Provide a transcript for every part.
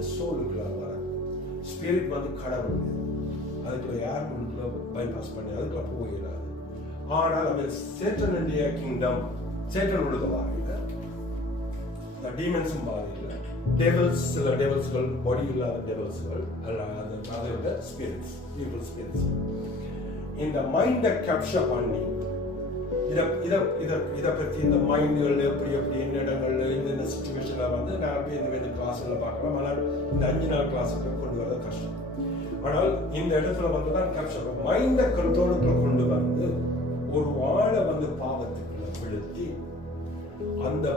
அந்த சோலுக்குள்ள வர ஸ்பிரிட் வந்து கடவுள், அதுக்குள்ள யார் உள்ள பைபாஸ் பண்ணி அதுக்குள்ள போயிடாது. ஆனால் அவர் சேட்டனுடைய கிங்டம், சேட்டன் உள்ளதா இல்லை, டீமன்ஸும் பாதி இல்லை, டெவல்ஸ், சில டெவல்ஸ்கள் பாடி இல்லாத டெவல்ஸ்கள் அல்ல, அதோட ஸ்பிரிட்ஸ், ஈவில் ஸ்பிரிட்ஸ். இந்த மைண்டை கேப்சர் பண்ணி இதை பற்றி இந்த மைண்டுகள் எப்படி எப்படி என்ன இடங்கள்ல இந்த சுச்சுவேஷனில் வந்து நான் போய் இந்த கிளாஸில் பார்க்கலாம். ஆனால் இந்த 5 நாள் கிளாஸுக்கு கொண்டு வரது கஷ்டம். ஆனால் இந்த இடத்துல வந்து தான் கேப்சர் மைண்டை கண்ட்ரோலுக்குள்ள கொண்டு வந்து ஒரு ஆளை வந்து பாவத்துக்குள்ள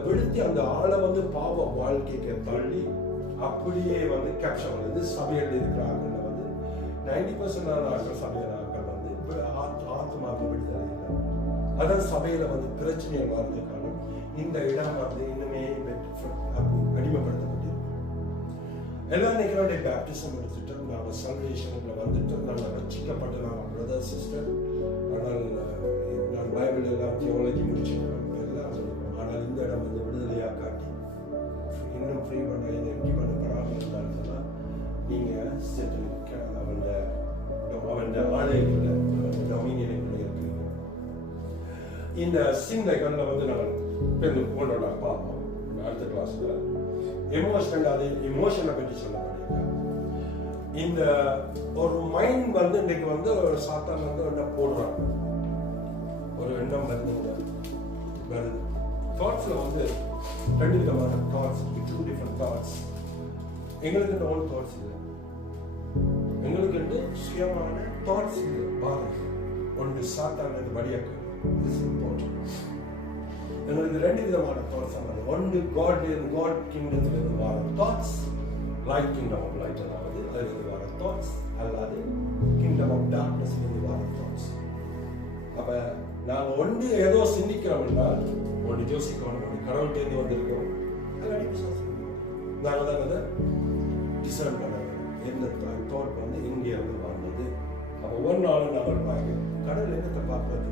விழுத்தி அந்த ஆளை வந்து பாவ வாழ்க்கைக்கு தள்ளி அப்படியே வந்து கேப்சர் பண்ணுது. சபையில் இருக்கிற ஆட்கள் வந்து 90% ஆட்கள் சபையில் ஆட்கள் வந்து ஆத்மாவுக்கு விடுதலை இல்லை. அதான் சபையில வந்து பிரச்சனைகள் வர்றதுக்கான இந்த இடம் வந்து இன்னுமே அடிமைப்படுத்தப்பட்டிருக்கு. எல்லாம் நினைக்கிறோம் பேப்டிசம் எடுத்துட்டோம், நாங்கள் சல்வேஷனுக்குள்ள வந்துட்டோம், நாங்கள் ரட்சிக்கப்பட்ட நாங்கள் பிரதர் சிஸ்டர், ஆனால் நான் பைபிள் எல்லாம் தியோலஜி முடிச்சுக்கிறோம் எல்லாம் சொல்லிக்கிறோம். ஆனால் இந்த இடம் வந்து விடுதலையாக காட்டி இன்னும் ஃப்ரீ பண்ண எம்டி பண்ண பராமல் இருந்தாங்கன்னா நீங்கள் அவன் ஆலயக்குள்ள டொமினியனுக்குள்ள இருக்கிறீங்க. இந்த சிந்தைகளில் வந்து நாங்கள் கொண்டோட பார்ப்போம் அடுத்த கிளாஸ்ல. எமோஷனை பற்றி சொல்லப்படுங்க. இந்த ஒரு மைண்ட் வந்து இன்னைக்கு வந்து ஒரு சாத்தான் வந்து என்ன போடுறான், ஒரு எண்ணம் வந்து வருது. தாட்ஸ்ல வந்து 2 விதமான தாட்ஸ், 2 டிஃபரெண்ட் தாட்ஸ். எங்களுக்கு ஓன் தாட்ஸ் இல்லை, எங்களுக்கு சுயமான தாட்ஸ் இல்லை. பாருங்க, ஒன்று சாத்தான் வந்து வழியாக்கு. எங்களுக்கு 2 விதமான தாட்ஸ். ஒன்று காட் கிங்டத்துல இருந்து வர thoughts, light kingdom of light, அதாவது அதிலிருந்து வர தாட்ஸ், அல்லாது கிங்டம் ஆஃப் டார்க்னஸ் இருந்து வர தாட்ஸ். அப்ப நாங்க ஒன்று ஏதோ சிந்திக்கிறோம் என்றால் ஒன்று யோசிக்கிறோம், ஒன்று கடவுள்கிட்ட வந்திருக்கோம், நாங்க தான் அதை டிசைன் பண்ண எந்த தாட் வந்து எங்கே இருந்து வந்தது. அப்போ ஒரு நாள் நாங்கள் பார்க்கிறோம் கடவுள் என்னத்தை பார்க்கறது,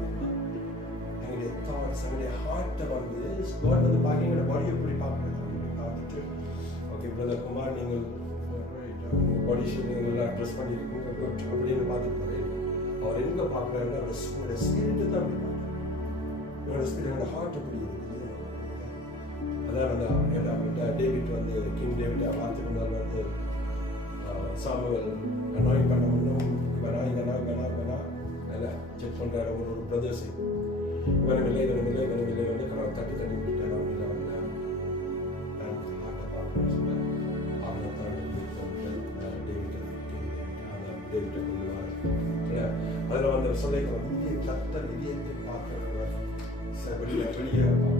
எங்களுடைய தாட்ஸ், எங்களுடைய ஹார்ட்டை வந்து காட் வந்து பார்க்க எங்களோட பாடியை எப்படி பார்க்கறது பார்த்துட்டு, ஓகே பிரதர் குமார் நீங்கள் பாடி ஷேப்பிங் ட்ரெஸ் பண்ணியிருக்கீங்க அப்படின்னு பார்த்துருப்பாரு. அவர் எங்கே பார்க்குறாருன்னா அவரோட ஸ்பிரிட்டு தான் அப்படி பார்க்குறாரு. என்னோட ஸ்பிரிட், என்னோட ஹார்ட் எப்படி இருக்குது. அதான் அந்த டேவிட் வந்து கிங் டேவிட் பார்த்துருந்தால் வந்து சாமுவேல் அனாய் பண்ண முன்னும் இவனா இல்லை செக் பண்ணுறாரு ஒரு பிரதர்ஸ் இவனை விலை வந்து தட்டி விட்டுட்டார். அவங்க வந்து ஹார்ட்டை பார்க்கணும்னு சொன்னார். அவனை தான் டேவிட்டை கொள்ளுவார். அதில் வந்து சொல்லிக்கிறோம் இந்திய கத்தர் இதயத்தை பார்க்கிறவர் வெளியே பார்க்கணும்.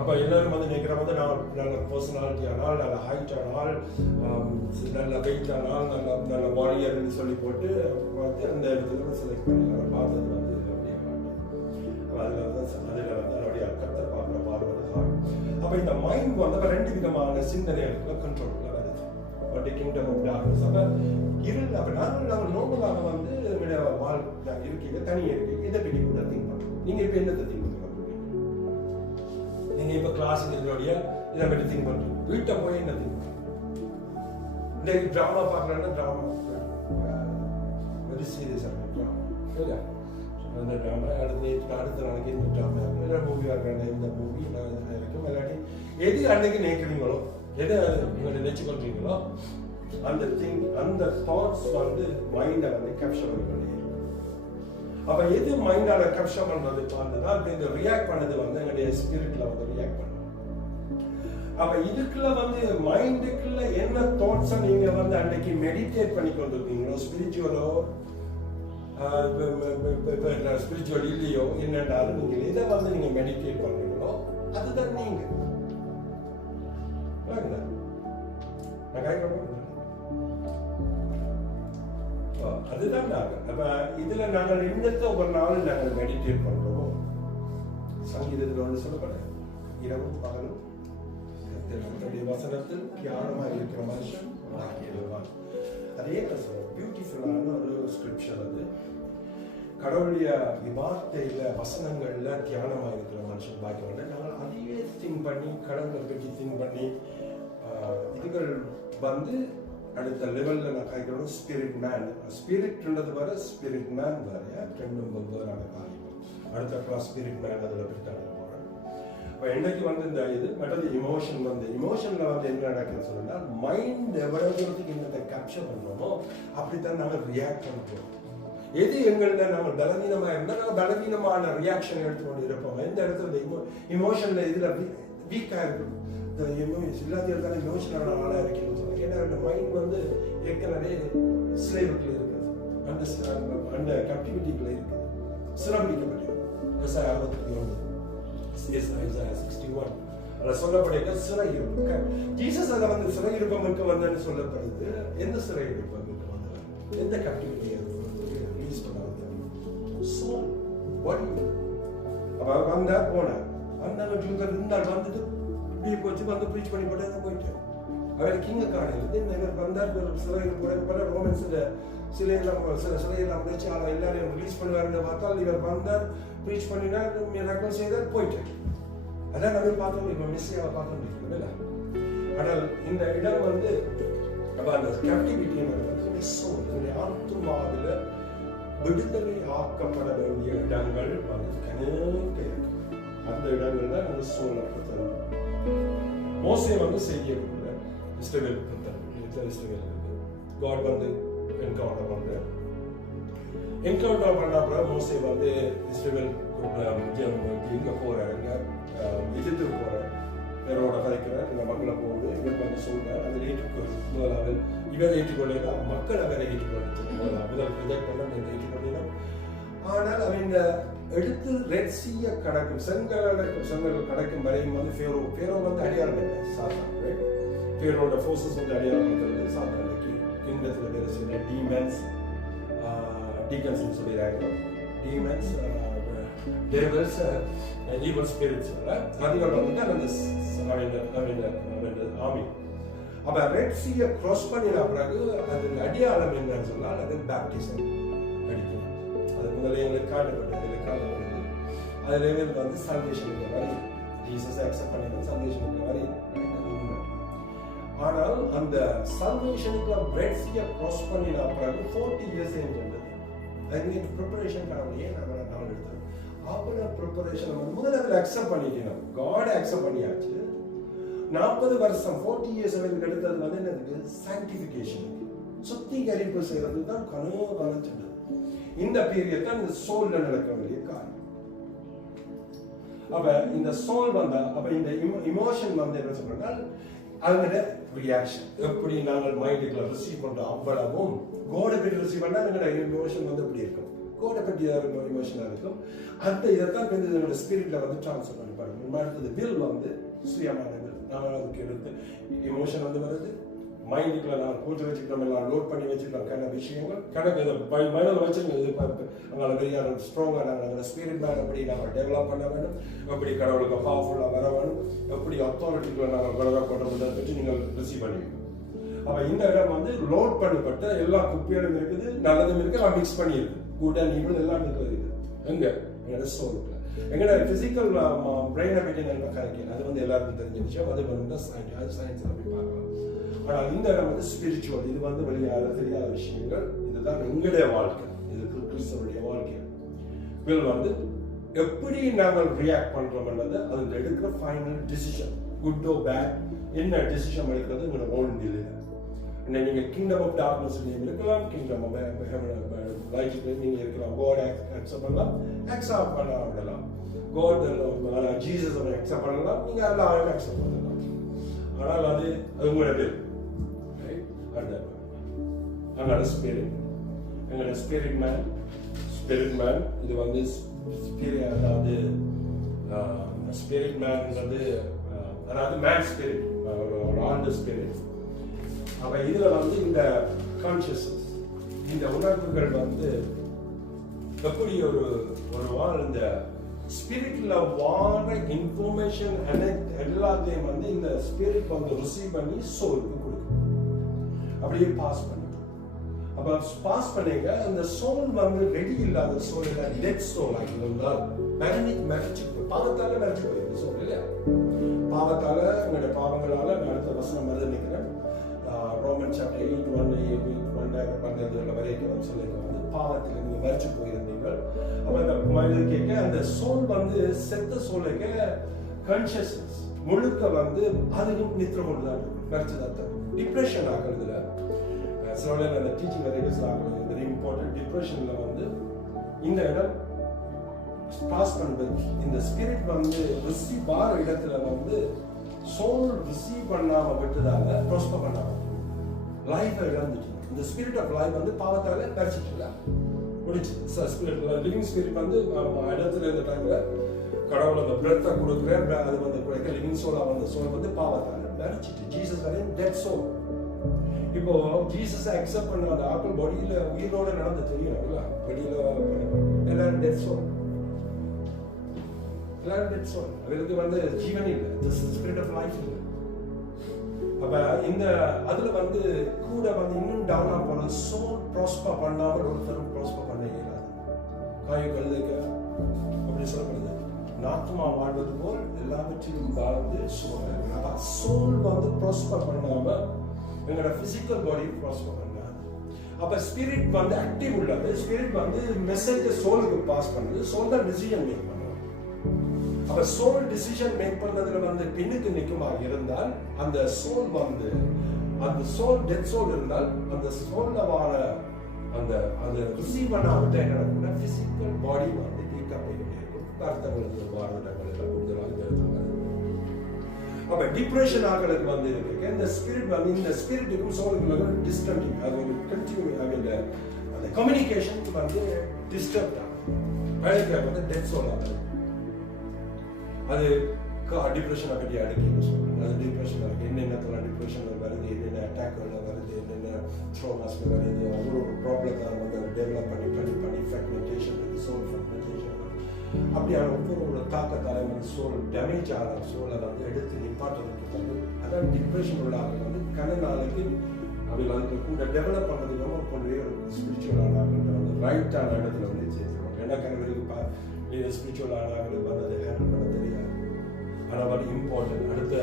அப்போ எல்லாரும் வந்து நினைக்கிறோம் வந்து நல்ல பர்சனாலிட்டி ஆனால், நல்ல ஹைட் ஆனால், நல்ல வெயிட் ஆனால், நல்ல வாரியர்னு சொல்லி போட்டு பார்த்து அந்த இடத்துல செலக்ட் பண்ணி பார்த்தது வந்து அப்படியே அதில் வந்து அதனுடைய கத்தரை பார்க்குற பார்வை ஹார்ட். அப்போ இந்த மைண்ட் வந்து 2 விதமான சிந்தனைகளுக்குள்ள கண்ட்ரோலுக்குள்ள வருது. But kingdom of darkness. அப்போ இருள். அப்போ நாங்கள் நோம்பலாக வந்து இருக்கீங்க, தனியாக இருக்கீங்க, இதை பற்றி கூட திங்க் பண்ணுறோம். நீங்கள் இப்போ என்னத்தை திங்க் பண்ணுறீங்க? நீங்க இப்ப கிளாஸ் இதனுடைய இதை பற்றி திங்க் பண்றீங்க. வீட்டை போய் என்ன திங்க் பண்ணுறீங்க? இன்னைக்கு டிராமா பார்க்கலன்னா டிராமா வெரி சீரியஸாக இருக்கும் இல்லையா? அந்த டிராமா அடுத்த நாளைக்கு இந்த டிராமா இருக்கும், இல்லை மூவி பார்க்குறாங்க இந்த மூவி இருக்கும். இல்லாட்டி எது அன்னைக்கு நினைக்கிறீங்களோ, எது உங்களை நினைச்சுக்கொள்றீங்களோ அந்த தாட்ஸ் வந்து மைண்டை வந்து கேப்சர் பண்ணி. அப்ப எது மைண்டால கேப்சர் பண்றது பார்த்தா இந்த ரியாக்ட் பண்ணது வந்து எங்களுடைய ஸ்பிரிட்ல வந்து ரியாக்ட் பண்ணும். அப்ப இதுக்குள்ள வந்து மைண்டுக்குள்ள என்ன தாட்ஸ் நீங்க வந்து அன்னைக்கு மெடிடேட் பண்ணி கொண்டிருக்கீங்களோ, ஸ்பிரிச்சுவலோ ஸ்பிரிச்சுவல் இல்லையோ என்னென்றாலும் நீங்க எதை வந்து நீங்க மெடிடேட் பண்றீங்களோ அதுதான் நீங்க. அதுதான் நாங்கள். அப்ப இதுல நாங்கள் இன்னத்தை ஒரு நாள் நாங்கள் மெடிடேட் பண்றோம். சங்கீதத்தில் வந்து சொல்லப்படுது, இரவும் பகலும் கர்த்தருடைய வசனத்தில் தியானமாக இருக்கிற மனுஷன் பாக்கியவான். அதே பியூட்டிஃபுல்லான ஒரு ஸ்கிரிப்சர். அது கடவுளுடைய வார்த்தையில வசனங்கள்ல தியானமாக இருக்கிற மனுஷன் பாக்கியவான். நாங்கள் அதையே திங்க் பண்ணி கடவுளை பற்றி திங்க் பண்ணி இதுகள் வந்து அடுத்த லெவலில் நான் காய்க்கிறோம். ஸ்பிரிட் மேன், ஸ்பிரிட்ன்றது வேற, ஸ்பிரிட் மேன் வேற, ரெண்டும் வெவ்வேறான காரியம். அடுத்த கிளாஸ் ஸ்பிரிட் மேன் அதில் பிரித்தாட போகிறேன். இப்போ என்னைக்கு வந்து இந்த இது மற்றது இமோஷன் வந்து, இமோஷனில் வந்து என்ன நடக்குதுன்னு சொன்னால், மைண்ட் எவ்வளோ தூரத்துக்கு என்னத்தை கேப்சர் பண்ணுறோமோ அப்படித்தான் நாங்கள் ரியாக்ட் பண்ணுறோம். எது எங்கள்கிட்ட நம்ம பலவீனமாக இருந்தால் நாங்கள் பலவீனமான ரியாக்ஷன் எடுத்துக்கொண்டு இருப்போம். எந்த இடத்துல இமோஷனில் இதில் வீக்காக இருக்கும். எல்லாத்தையும் தானே இமோஷனான ஆளாக இருக்கணும்னு சொன்னாங்க. ஏன்னா அந்த மைண்ட் வந்து ஏற்கனவே ஸ்லேவுக்குள்ள இருக்குது, அந்த கேப்டிவிட்டிக்குள்ள இருக்குது, சிறப்பிடிக்கப்பட்டது. 61 அதில் சொல்லப்படுகிற சிறையிருப்பு. ஜீசஸ் அதை வந்து சிறையிருப்பமுக்கு வந்தன்னு சொல்லப்படுது. எந்த சிறையிருப்பமுக்கு வந்தவர், எந்த கேப்டிவிட்டியை ரிலீஸ் பண்ண வந்தவர்? அப்போ வந்தார் போனார். அந்த ஜூதர் இருந்தால் வந்துட்டு இப்படி போச்சு, வந்து ப்ரீச் பண்ணி போட்டு போயிட்டு அவர் கிங்க காலையில் இவர் வந்தார். சிறையில் கூட ரோமன்ஸில் சிலையெல்லாம் முடிச்சு அவன் எல்லாரையும் ரிலீஸ் பண்ணுவாருன்னு பார்த்தால் இவர் வந்தார், ப்ரீச் பண்ணினார், மிராக்கிள் செய்தார், போயிட்டார். அதான் நம்ம பார்த்தோம். இப்போ மெஸ்ஸியாவை பார்க்க முடியல. ஆனால் இந்த இடம் வந்து அப்போ அந்த கேப்டிவிட்டி ஆத்மாவில் விடுதலை ஆக்கப்பட வேண்டிய இடங்கள் வந்து கணக்கு இருக்கு. அந்த இடங்கள் தான் அந்த சோலை புத்தகம். மோசே வந்து செய்யக்கூடிய இஸ்ரவேல் புத்தகம் காட் வந்து என்கவுண்டர் பண்றார். என்கவுண்டர் பண்ண அப்புறம் மோசே வந்து இஸ்ரவேல் இங்க போறாருங்க, எதிர்த்து போறாரு, பேரோட கதைக்கிறார். இந்த மக்களை போகுது, இவர் வந்து சொல்றார். அதில் ஏற்றுக்கொள்ள இவர் ஏற்றுக்கொள்ள, மக்கள் அவரை ஏற்றுக்கொள்ள முதல் ப்ரொஜெக்ட் பண்ண ஏற்றுக்கொள்ளணும். ஆனால் அவன் இந்த எடுத்து ரெட் சீயை கடக்கும், செங்கல் கடக்கும் வரையும் வந்து பேரோ வந்து அடையாளம் இல்லை. சாத்தான் பேரோட ஃபோர்ஸஸ் வந்து அடையாளம் பண்ணுறது சாத்தான். கிங்டத்தில் வேறு சில டீமன்ஸ், டீகன்ஸ் சொல்லிடுறாங்க. டீமன்ஸ், டேவல்ஸ், ஈவல் ஸ்பிரிட்ஸ், அதுகள் வந்து அந்த ஆமி. அப்போ ரெட் சீயை க்ராஸ் பண்ணின பிறகு அது அடையாளம் என்னன்னு சொன்னால் அது பேப்டிசம் அடிக்கும். அது முதல்ல எங்களுக்கு காட்டப்பட்டது. அதில் வந்து சால்வேஷனுக்கு வரி, ஜீசஸ் அக்செப்ட் பண்ணி சால்வேஷனுக்கு வரி. ஆனால் அந்த சால்வேஷனுக்கு ரெட் சீயை க்ராஸ் பண்ணின பிறகு 40 years இருந்தது. அதுக்கு ப்ரிப்பரேஷன் காரணம் நாங்கள் எடுத்தோம். அவ்வளோ ப்ரிப்பரேஷன் முதல்ல அதில் அக்செப்ட் பண்ணிக்கணும். காட் அக்செப்ட் பண்ணியாச்சு. 40 வருஷம் 40 years அவங்களுக்கு எடுத்தது வந்து என்னதுக்கு? சாங்டிஃபிகேஷன், சுத்திகரிப்பு செய்யறது தான் கனவு வளர்ச்சிட்டது. இந்த பீரியட் தான் இந்த சோல்ல நடக்க வேண்டிய காரணம். அப்ப இந்த சோல் வந்தா, அப்ப இந்த இமோஷன் வந்து என்ன சொல்றோம்னா அதோட ரியாக்ஷன் எப்படி நாங்கள் மைண்டுக்குள்ள ரிசீவ் பண்றோம். அவ்வளவும் கோடை பற்றி ரிசீவ் பண்ணா எங்களோட இமோஷன் வந்து எப்படி இருக்கும், கோடை பற்றி இமோஷனாக இருக்கும். அந்த இதைத்தான் வந்து என்னோட ஸ்பிரிட்ல வந்து டிரான்ஸ்ஃபர் பண்ணி பாருங்க. அடுத்தது வில் வந்து சுயமான வில். நாங்கள் அதுக்கு எடுத்து இமோஷன் வந்து வருது. மைண்டுக்குள்ள நாங்கள் கூட்டு வச்சுக்கிறோம், எல்லாம் லோட் பண்ணி வச்சுக்கிறோம். கன விஷயங்கள் கணக்கு மைண்டில் வச்சுருங்க. அங்கே பெரிய ஸ்ட்ராங்காக நாங்கள் அந்த ஸ்பிரிட் மேன் எப்படி நாங்கள் டெவலப் பண்ண வேணும், எப்படி கடவுளுக்கு பவர்ஃபுல்லாக வர வேணும், எப்படி அத்தாரிட்டிக்குள்ள நாங்கள் டெவலப் பண்ணுறதை பற்றி நீங்கள் ரிசீவ் பண்ணிக்கணும். அப்போ இந்த இடம் வந்து லோட் பண்ணப்பட்ட எல்லா குப்பைகளும் இருக்குது, நல்லதும் இருக்குது, எல்லாம் மிக்ஸ் பண்ணியிருக்கு. குட் அண்ட் ஈவில் எல்லாம் இருக்குது. எங்கே எங்களோட சோலுக்குள்ள எங்களோட பிசிக்கல் பிரெயினை பற்றி நல்லா கரைக்கணும். அது வந்து எல்லாருக்கும் தெரிஞ்ச விஷயம். அது வந்து சயின்ஸ் அப்படி பார்க்கலாம். ஆனால் இந்த இடம் வந்து ஸ்பிரிச்சுவல். இது வந்து வெளியாக தெரியாத விஷயங்கள். இதுதான் எங்களுடைய வாழ்க்கை. இது கிறிஸ்தவனுடைய வாழ்க்கை. வில் வந்து எப்படி நாங்கள் ரியாக்ட் பண்றோம் என்பது அதில் எடுக்கிற ஃபைனல் டிசிஷன். குட் ஓ பேட், என்ன டிசிஷன் எடுக்கிறது உங்களோட ஓன் டில். நீங்க கிங்டம் ஆஃப் டார்க்னஸ் இருக்கலாம், கிங்டம் ஆஃப் லைட்ல நீங்க இருக்கலாம். காட் அக்செப்ட் பண்ணலாம், அக்செப்ட் பண்ண விடலாம். காட் ஜீசஸ் அக்செப்ட் பண்ணலாம், நீங்க எல்லாரும் அக்செப்ட் பண்ணலாம். ஆனால் அது உங்களோட வில். எங்களோட ஸ்பிரிட், எங்களோட ஸ்பிரிட் மேன் இது வந்து அதாவது ஸ்பிரிட் மேன்ன்றது அதாவது மேன் ஸ்பிரிட், ஒரு ஆழ்ந்த ஸ்பிரிட். அப்ப இதுல வந்து இந்த கான்சியஸ்னஸ், இந்த உணர்வுகள் வந்து எப்படி ஒரு இந்த ஸ்பிரிட்ல வார இன்ஃபர்மேஷன் எல்லாத்தையும் வந்து இந்த ஸ்பிரிட் வந்து ரிசீவ் பண்ணி சோலுக்கு கொடுக்கும். அப்படியே பாஸ் பண்ணி அப்ப பாஸ் பண்ணீங்க. அந்த சோல் வந்து ரெடி இல்லாத சோல், டெத் சோல் ஆகியிருந்தால் மேக்னெட்டிக் பாவத்தால மறைச்சு போயிருக்கு சோல் இல்லையா? பாவத்தால எங்களுடைய பாவங்களால அடுத்த வசனம் வருது நினைக்கிறேன். ரோமன் சாப்டர் 8:1 வரைக்கும் சொல்லியிருக்கோம். வந்து பாவத்தில் நீங்க மறைச்சு போயிருந்தீங்கள். அப்ப அந்த மனித கேட்க அந்த சோல் வந்து செத்த சோலுக்கு கான்சியஸ்னஸ் முழுக்க வந்து அதுவும் நித்திர கொண்டுதான் மறைச்சதா டிப்ரெஷன் ஆகிறதுல சில அந்த டீச்சிங் வரைக்கும் வெரி இம்பார்ட்டன்ட். டிப்ரெஷன்ல வந்து இந்த இடம் பாஸ் பண்ணுறது இந்த ஸ்பிரிட் வந்து ரிசீவ் ஆகிற இடத்துல வந்து சோல் ரிசீவ் பண்ணாம விட்டதால ப்ராஸ்பர் பண்ணாம லைஃபை இழந்துச்சு. இந்த ஸ்பிரிட் ஆஃப் லைஃப் வந்து பாவத்தால பறிச்சிட்டுல முடிச்சு. ஸ்பிரிட் லிவிங் ஸ்பிரிட் வந்து இடத்துல இருந்த டைம்ல கடவுள் அந்த பிரெத்தை கொடுக்குறேன், அது வந்து குறைக்க லிவிங் சோலா வந்து சோல் வந்து பாவத்தால பறிச்சிட்டு. ஜீசஸ் வரையும் டெட் சோல். இப்போ ஜீசஸை அக்செப்ட் பண்ண அந்த ஆக்கள் பாடியில உயிரோட நடந்து தெரியும் வெளியில எல்லாரும் டெட் சோல், எல்லாரும் டெட் சோல். அவருக்கு வந்து ஜீவன் இல்லை, ஸ்பிரிட் ஆஃப் லைஃப் இல்லை. அப்ப இந்த அதுல வந்து கூட வந்து இன்னும் டவுனா போன சோல் ப்ராஸ்பர் பண்ணாமல் ஒருத்தரும் ப்ராஸ்பர் பண்ண இயலாது. காய் கழுதைக்க அப்படி சொல்லப்படுது, நாத்துமா வாழ்வது போல் எல்லாவற்றிலும் வாழ்ந்து சோல் வந்து ப்ராஸ்பர் பண்ணாம எங்களோட பிசிக்கல் பாடி ப்ராஸ்பர் பண்ணாது. அப்ப ஸ்பிரிட் வந்து ஆக்டிவ் உள்ளது. ஸ்பிரிட் வந்து மெசேஜ் சோலுக்கு பாஸ் பண்ணுது. சோல் தான் டிசிஷன் மேக் பண்ணும். அப்ப சோல் டிசிஷன் மேக் பண்ணதுல வந்து பின்னுக்கு நிற்குமா இருந்தால் அந்த சோல் வந்து அந்த சோல் டெத் சோல் இருந்தால் அந்த சோல்ல வர அந்த அந்த ரிசீவ் பண்ணாவிட்ட என்ன நடக்கும்னா பிசிக்கல் பாடி வந்து வீக்கா போயிட்டே இருக்கும். அர்த்தங்களுக்கு வாழ்ந்தவர்கள் கூடுதலாக தெரிஞ்சுக்காது. அப்ப டிப்ரெஷன் ஆகிறதுக்கு வந்து இருக்கு இந்த ஸ்பிரிட் வந்து இந்த ஸ்பிரிட்டுக்கும் சோலுக்கும் டிஸ்கண்டினியூ, அது ஒரு கண்டினியூ ஆகல. அந்த கம்யூனிகேஷன் வந்து டிஸ்டர்ப் ஆகும். பழைய வந்து டெத் சோல் ஆகுது. அது டிப்ரெஷனை பற்றி அடிக்க சொல்லுங்க. அது டிப்ரெஷன் இருக்கு, என்னென்ன டிப்ரெஷன்ல வருது, என்னென்ன அட்டாக்ல வருது, என்னென்ன ட்ரோமாஸ்ல வருது, ஒரு ப்ராப்ளத்தை வந்து டெவலப் பண்ணி பண்ணி பண்ணி ஃப்ராக்மெண்டேஷன் இருக்கு, சோல் ஃப்ராக்மெண்டேஷன். அப்படியான ஒவ்வொரு தாக்கத்தால வந்து சோல் டேமேஜ் ஆகிற சோலை வந்து எடுத்து நிப்பாட்டுறதுக்கு வந்து அதான் டிப்ரெஷன் உள்ள ஆளுங்க வந்து கன நாளைக்கு அவங்க அதுக்கு கூட டெவலப் பண்ணுறதுக்காக கொண்டே ஒரு ஸ்பிரிச்சுவல் ஆனாங்கன்ற வந்து ரைட்டான இடத்துல வந்து சேர்த்துருவாங்க. ஏன்னா கனவுக்கு ஸ்பிரிச்சுவல் ஆனாங்களுக்கு வந்து அதை ஹேண்டில் பண்ண தெரியாது. ஆனால் அது இம்பார்ட்டன்ட். அடுத்த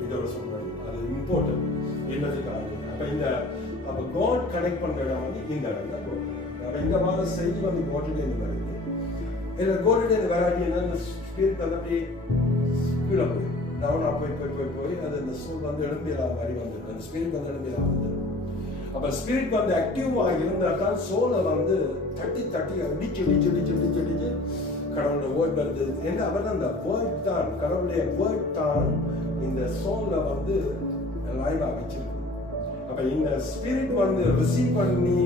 வீடியோவை சொல்றாங்க, அது இம்பார்ட்டன்ட் என்னதுக்காக. அப்போ காட் கனெக்ட் பண்ற இடம் வந்து இந்த இடம் தான். அப்போ இந்த மாதிரி செய்தி வந்து கோட்டுட்டே இந்த மாதிரி கோட்டுட்டே இந்த வெரைட்டி என்ன ஸ்பீட் வந்து அப்படியே கீழே போய் டவுனா போய் அது அந்த சோல் வந்து எழும்பியலாம் மாதிரி வந்துடும். அந்த ஸ்பிரிட் வந்து எழும்பியலாம் வந்துடும். அப்ப ஸ்பிரிட் வந்து ஆக்டிவா இருந்தால் தான் சோலை வந்து தட்டி அடிச்சு கடவுளுடைய வேர்ட் வருது. ஏன்னா அவர் தான் அந்த வேர்ட் தான், கடவுளுடைய வேர்ட் தான் இந்த சோலை வந்து லைவா வச்சிருக்கு. அப்ப இந்த ஸ்பிரிட் வந்து ரிசீவ் பண்ணி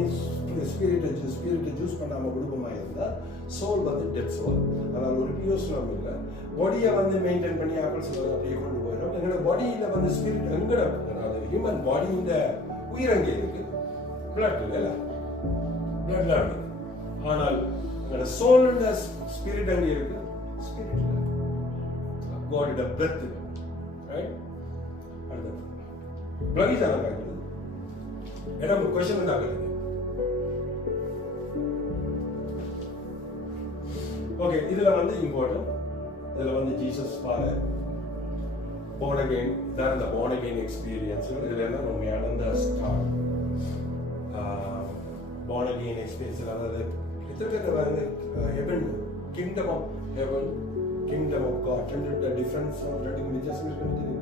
ஸ்பிரிட்டை ஜூஸ் பண்ணாம விடுபமா இருந்தா சோல் வந்து டெட் சோல். அதனால ஒரு பியூஸ்லம் இல்லை. பாடியை வந்து மெயின்டைன் பண்ணி ஆக்கள் சொல்றது அப்படியே கொண்டு போயிடும். எங்களோட பாடியில வந்து ஸ்பிரிட் எங்கட அதாவது ஹியூமன் பாடியின் உயிர் அங்கே இருக்கு, பிளட் இல்ல பிளட்ல இருக்கு. ஆனால் எங்களோட சோல் ஸ்பிரிட் அங்கே இருக்கு, ஸ்பிரிட் இல்ல, காட் பிரெத் ரைட். அடுத்தது பிளகி தானே கேட்குது. ஏன்னா ஒரு கொஸ்டின் தான் கேட்குது. ஓகே, இதுல வந்து இம்பார்ட்டன்ட். இதுல வந்து Jesus father born again, that is the born again experience. இதுல என்ன உண்மையான அந்த ஸ்டார்ட் born again experience. அதாவது எத்தனை பேர் வந்து heaven, kingdom of heaven, kingdom of God, ரெண்டு டிஃபரன்ஸ் ரெண்டு வித்தியாசம் இருக்கு.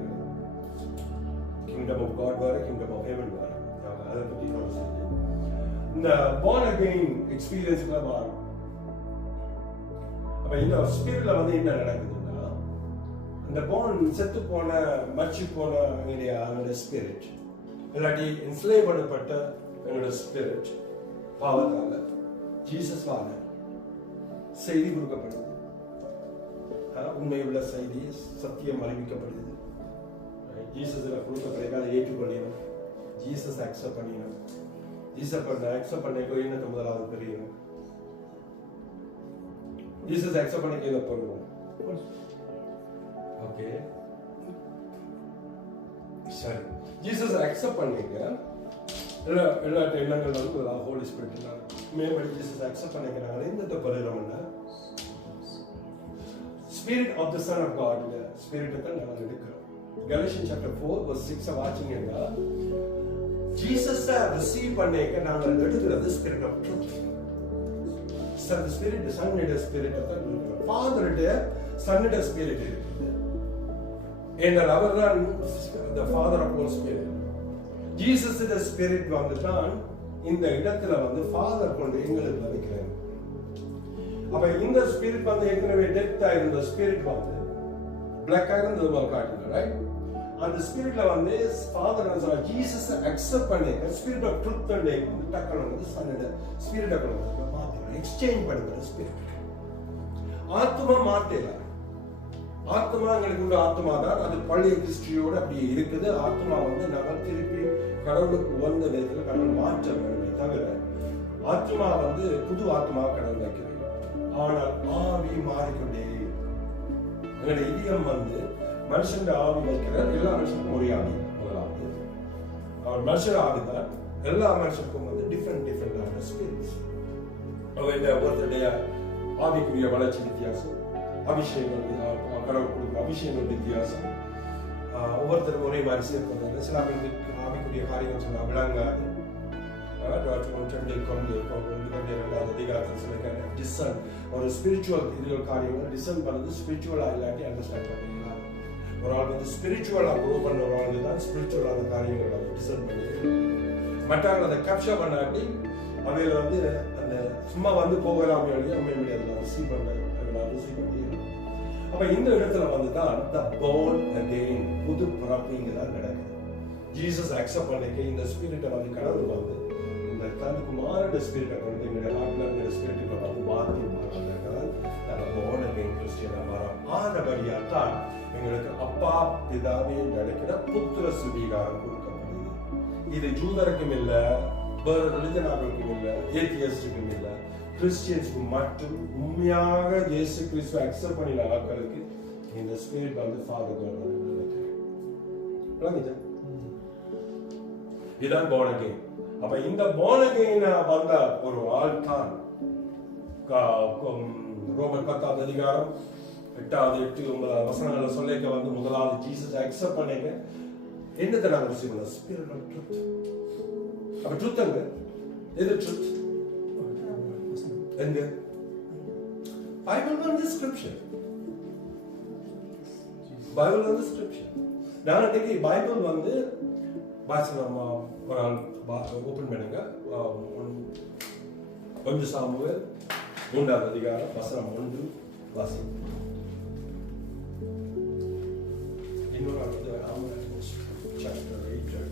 kingdom of God வேற, kingdom of heaven வேற. அதை பத்தி நான் சொல்றேன். இந்த born again experience-ல வர அப்ப இந்த ஸ்பிரிட்ல வந்து என்ன நடக்குதுன்னா இந்த போன் செத்து போன மச்சி போன எங்களுடைய ஸ்பிரிட் இல்லாட்டி என்ஸ்லேவ் பண்ணப்பட்ட எங்களோட ஸ்பிரிட் பாவத்தால ஜீசஸ்வால செய்தி கொடுக்கப்படுது. உண்மையுள்ள செய்தி சத்தியம் அறிவிக்கப்படுது. ஜீசஸ்ல கொடுக்கப்படுது, அதை ஏற்றுக்கொள்ளணும். ஜீசஸ் அக்செப்ட் பண்ணிடணும். அக்செப்ட் பண்ண என்ன முதலாவது தெரியணும். ஜீசஸ் அக்செப்ட் பண்ண கேத பண்ணுவோம். ஓகே சரி, ஜீசஸ் அக்செப்ட் பண்ணிங்க. எல்லா எண்ணங்கள் வந்து ஹோலி ஸ்பிரிட் மேம்படி ஜீசஸ் அக்செப்ட் பண்ணிக்கிறாங்க. இந்த பரிணாமம்னா Spirit of the Son of God, Spirit தான் நாங்கள் எடுக்கிறோம். Galatians chapter 4 verse 6 வாசிங்கன்னா ஜீசஸை ரிசீவ் பண்ணிக்க நாங்கள் எடுக்கிறது Spirit of truth. The Spirit, the Son and the Spirit of the Father, Son and the Spirit இருக்குது. என்றால் அவர் தான் the Father of all Spirit. Jesus the Spirit வந்து தான் இந்த இடத்துல வந்து ஃபாதர் கொண்டு எங்களுக்கு வைக்கிறார். அப்ப இந்த ஸ்பிரிட் வந்து ஏற்கனவே டெத் ஆயிருந்த ஸ்பிரிட் வந்து பிளாக் ஆயிருந்தது மாதிரி காட்டுங்க, ரைட்? அந்த ஸ்பிரிட்ல வந்து ஃபாதர் சொல்ற ஜீசஸ் அக்செப்ட் பண்ணிக்க ஸ்பிரிட் ஆஃப் ட்ரூத் அண்ட் வந்து டக்கன வந்து சன்னட ஸ்பிரிட் ஆக்கணும் மாத்தி எக்ஸ்சேஞ்ச் பண்ணுற ஸ்பிரிட். ஆத்மா மாத்தல. ஆத்மா எங்களுக்கு உள்ள ஆத்மா தான், அது பழைய கிறிஸ்டியோட அப்படியே இருக்குது. ஆத்மா வந்து நாங்கள் திருப்பி கடவுளுக்கு உகந்த நேரத்தில் கடவுள் மாற்ற வேண்டுமே தவிர ஆத்மா வந்து புது ஆத்மா கடவுள் வைக்கிறது. ஆனால் ஆவி மாறிக்கொண்டே எங்களுடைய இதயம் வந்து மனுஷன் ஆவி வைக்கிறார். எல்லா மனுஷனுக்கும் ஒரே ஆவி. முதலாவது அவர் மனுஷன் ஆவி தான். எல்லா மனுஷனுக்கும் வந்து டிஃப்ரெண்டான ஸ்பிரிட்ஸ். ஒருத்தருடைய ஆவிக்குரிய வளர்ச்சி வித்தியாசம், அபிஷேகம் கடவுள் கொடுக்குற அபிஷேகம் வித்தியாசம். ஒவ்வொருத்தரும் ஒரே மாதிரி சேர்ப்பதில்லை. சில பேருக்கு ஆவிக்குரிய காரியங்கள் சொன்னால் விளங்காது. ஒரு ஸ்பிரிச்சுவல் இதுகள் காரியங்கள் டிசன் பண்ணது ஸ்பிரிச்சுவலா இல்லாட்டி அண்டர்ஸ்டாண்ட் பண்ணிக்கலாம். ஒரு ஆள் வந்து ஸ்பிரிச்சுவலா க்ரோ பண்ண ஒரு ஆள் தான் ஸ்பிரிச்சுவலான காரியங்கள் வந்து டிசன் பண்ணி மற்றவர்கள் அதை கேப்சர் பண்ணாட்டி அவையில் வந்து அந்த சும்மா வந்து போகலாம் அமைய முடியாது. ரிசீவ் பண்ண ரிசீவ் பண்ணி. அப்ப இந்த இடத்துல வந்து தான் the born again புது பிறப்புங்கிறதா நடக்குது. ஜீசஸ் அக்செப்ட் பண்ணிக்க இந்த ஸ்பிரிட்டை வந்து கடவுள் வந்து இந்த தனக்குமாரோட ஸ்பிரிட்டை கொண்டு எங்களுடைய ஆத்மாவோட ஸ்பிரிட்டை வந்து மாற்றி மாறாங்க. நாங்கள் born again கிறிஸ்டியனாக மாறோம். ஆனபடியாக தான் எங்களுக்கு அப்பா பிதாவே நடக்கிற புத்திர சுவீகாரம் கொடுக்கப்படுது. இது ஜூதருக்கும் இல்லை, வேறு ரிலிஜனாவுக்கும் இல்லை, ஏத்தியஸ்டுக்கும் இல்லை, கிறிஸ்டியன்ஸ்க்கு மட்டும் உண்மையாக இயேசு கிறிஸ்துவை அக்செப்ட் பண்ணின ஆட்களுக்கு இந்த ஸ்பிரிட் வந்து ஃபாதர் இதான் born again. அப்ப இந்த born again வந்த ஒரு ஆள் தான் ரோமர் 10ஆம் அதிகாரம் 8, 9 வசனங்களை சொல்லிக்க வந்து முதலாவது ஜீசஸ் அக்செப்ட் பண்ணிக்க என்னத்தை நாங்கள் ரிசீவ் பண்ண ஸ்பிரிட் ஆஃப் ட்ரூத். அப்ப ட்ரூத் அங்க எது ட்ரூத்? எங்க பைபிள் வந்து ஸ்கிரிப்சர். பைபிள் வந்து ஸ்கிரிப்சர். நான் இன்னைக்கு பைபிள் வந்து வாசனம் ஒரு ஆள் ஓபன் பண்ணுங்க. 1 சாமுவேல் 3ஆம் அதிகாரம் வசனம் 1 வாசி. இன்னொரு சாப்டர் 8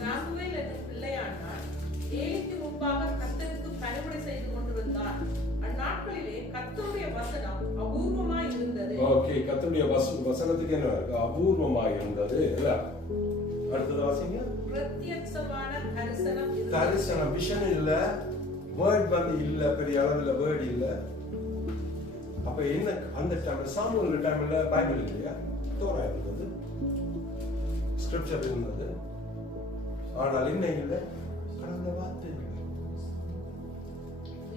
சாமுவேல் என்ற பிள்ளையானார் ஏலிக்கு முன்பாக கர்த்தருக்கு பணிவிடை செய்து கொண்டிருந்தார். அந்நாட்களிலே கர்த்தருடைய வசனம் அபூர்வமாய் இருந்தது. ஓகே, கர்த்தருடைய வசனத்துக்கு என்ன இருக்கு? அபூர்வமாய் இருந்தது. இல்ல அடுத்தது வாசிங்க. பிரத்யட்சமான தரிசனம். தரிசனம் விஷன் இல்ல, வேர்ட் வந்து இல்ல, பெரிய அளவுல வேர்ட் இல்ல. அப்ப என்ன அந்த டைம் சாமுவேல் டைம்ல பைபிள் இல்லையா? தோரா இருந்தது, ஸ்கிரிப்சர் இருந்தது. ஆனால் என்ன இல்லை? கடவுளோட வார்த்தை.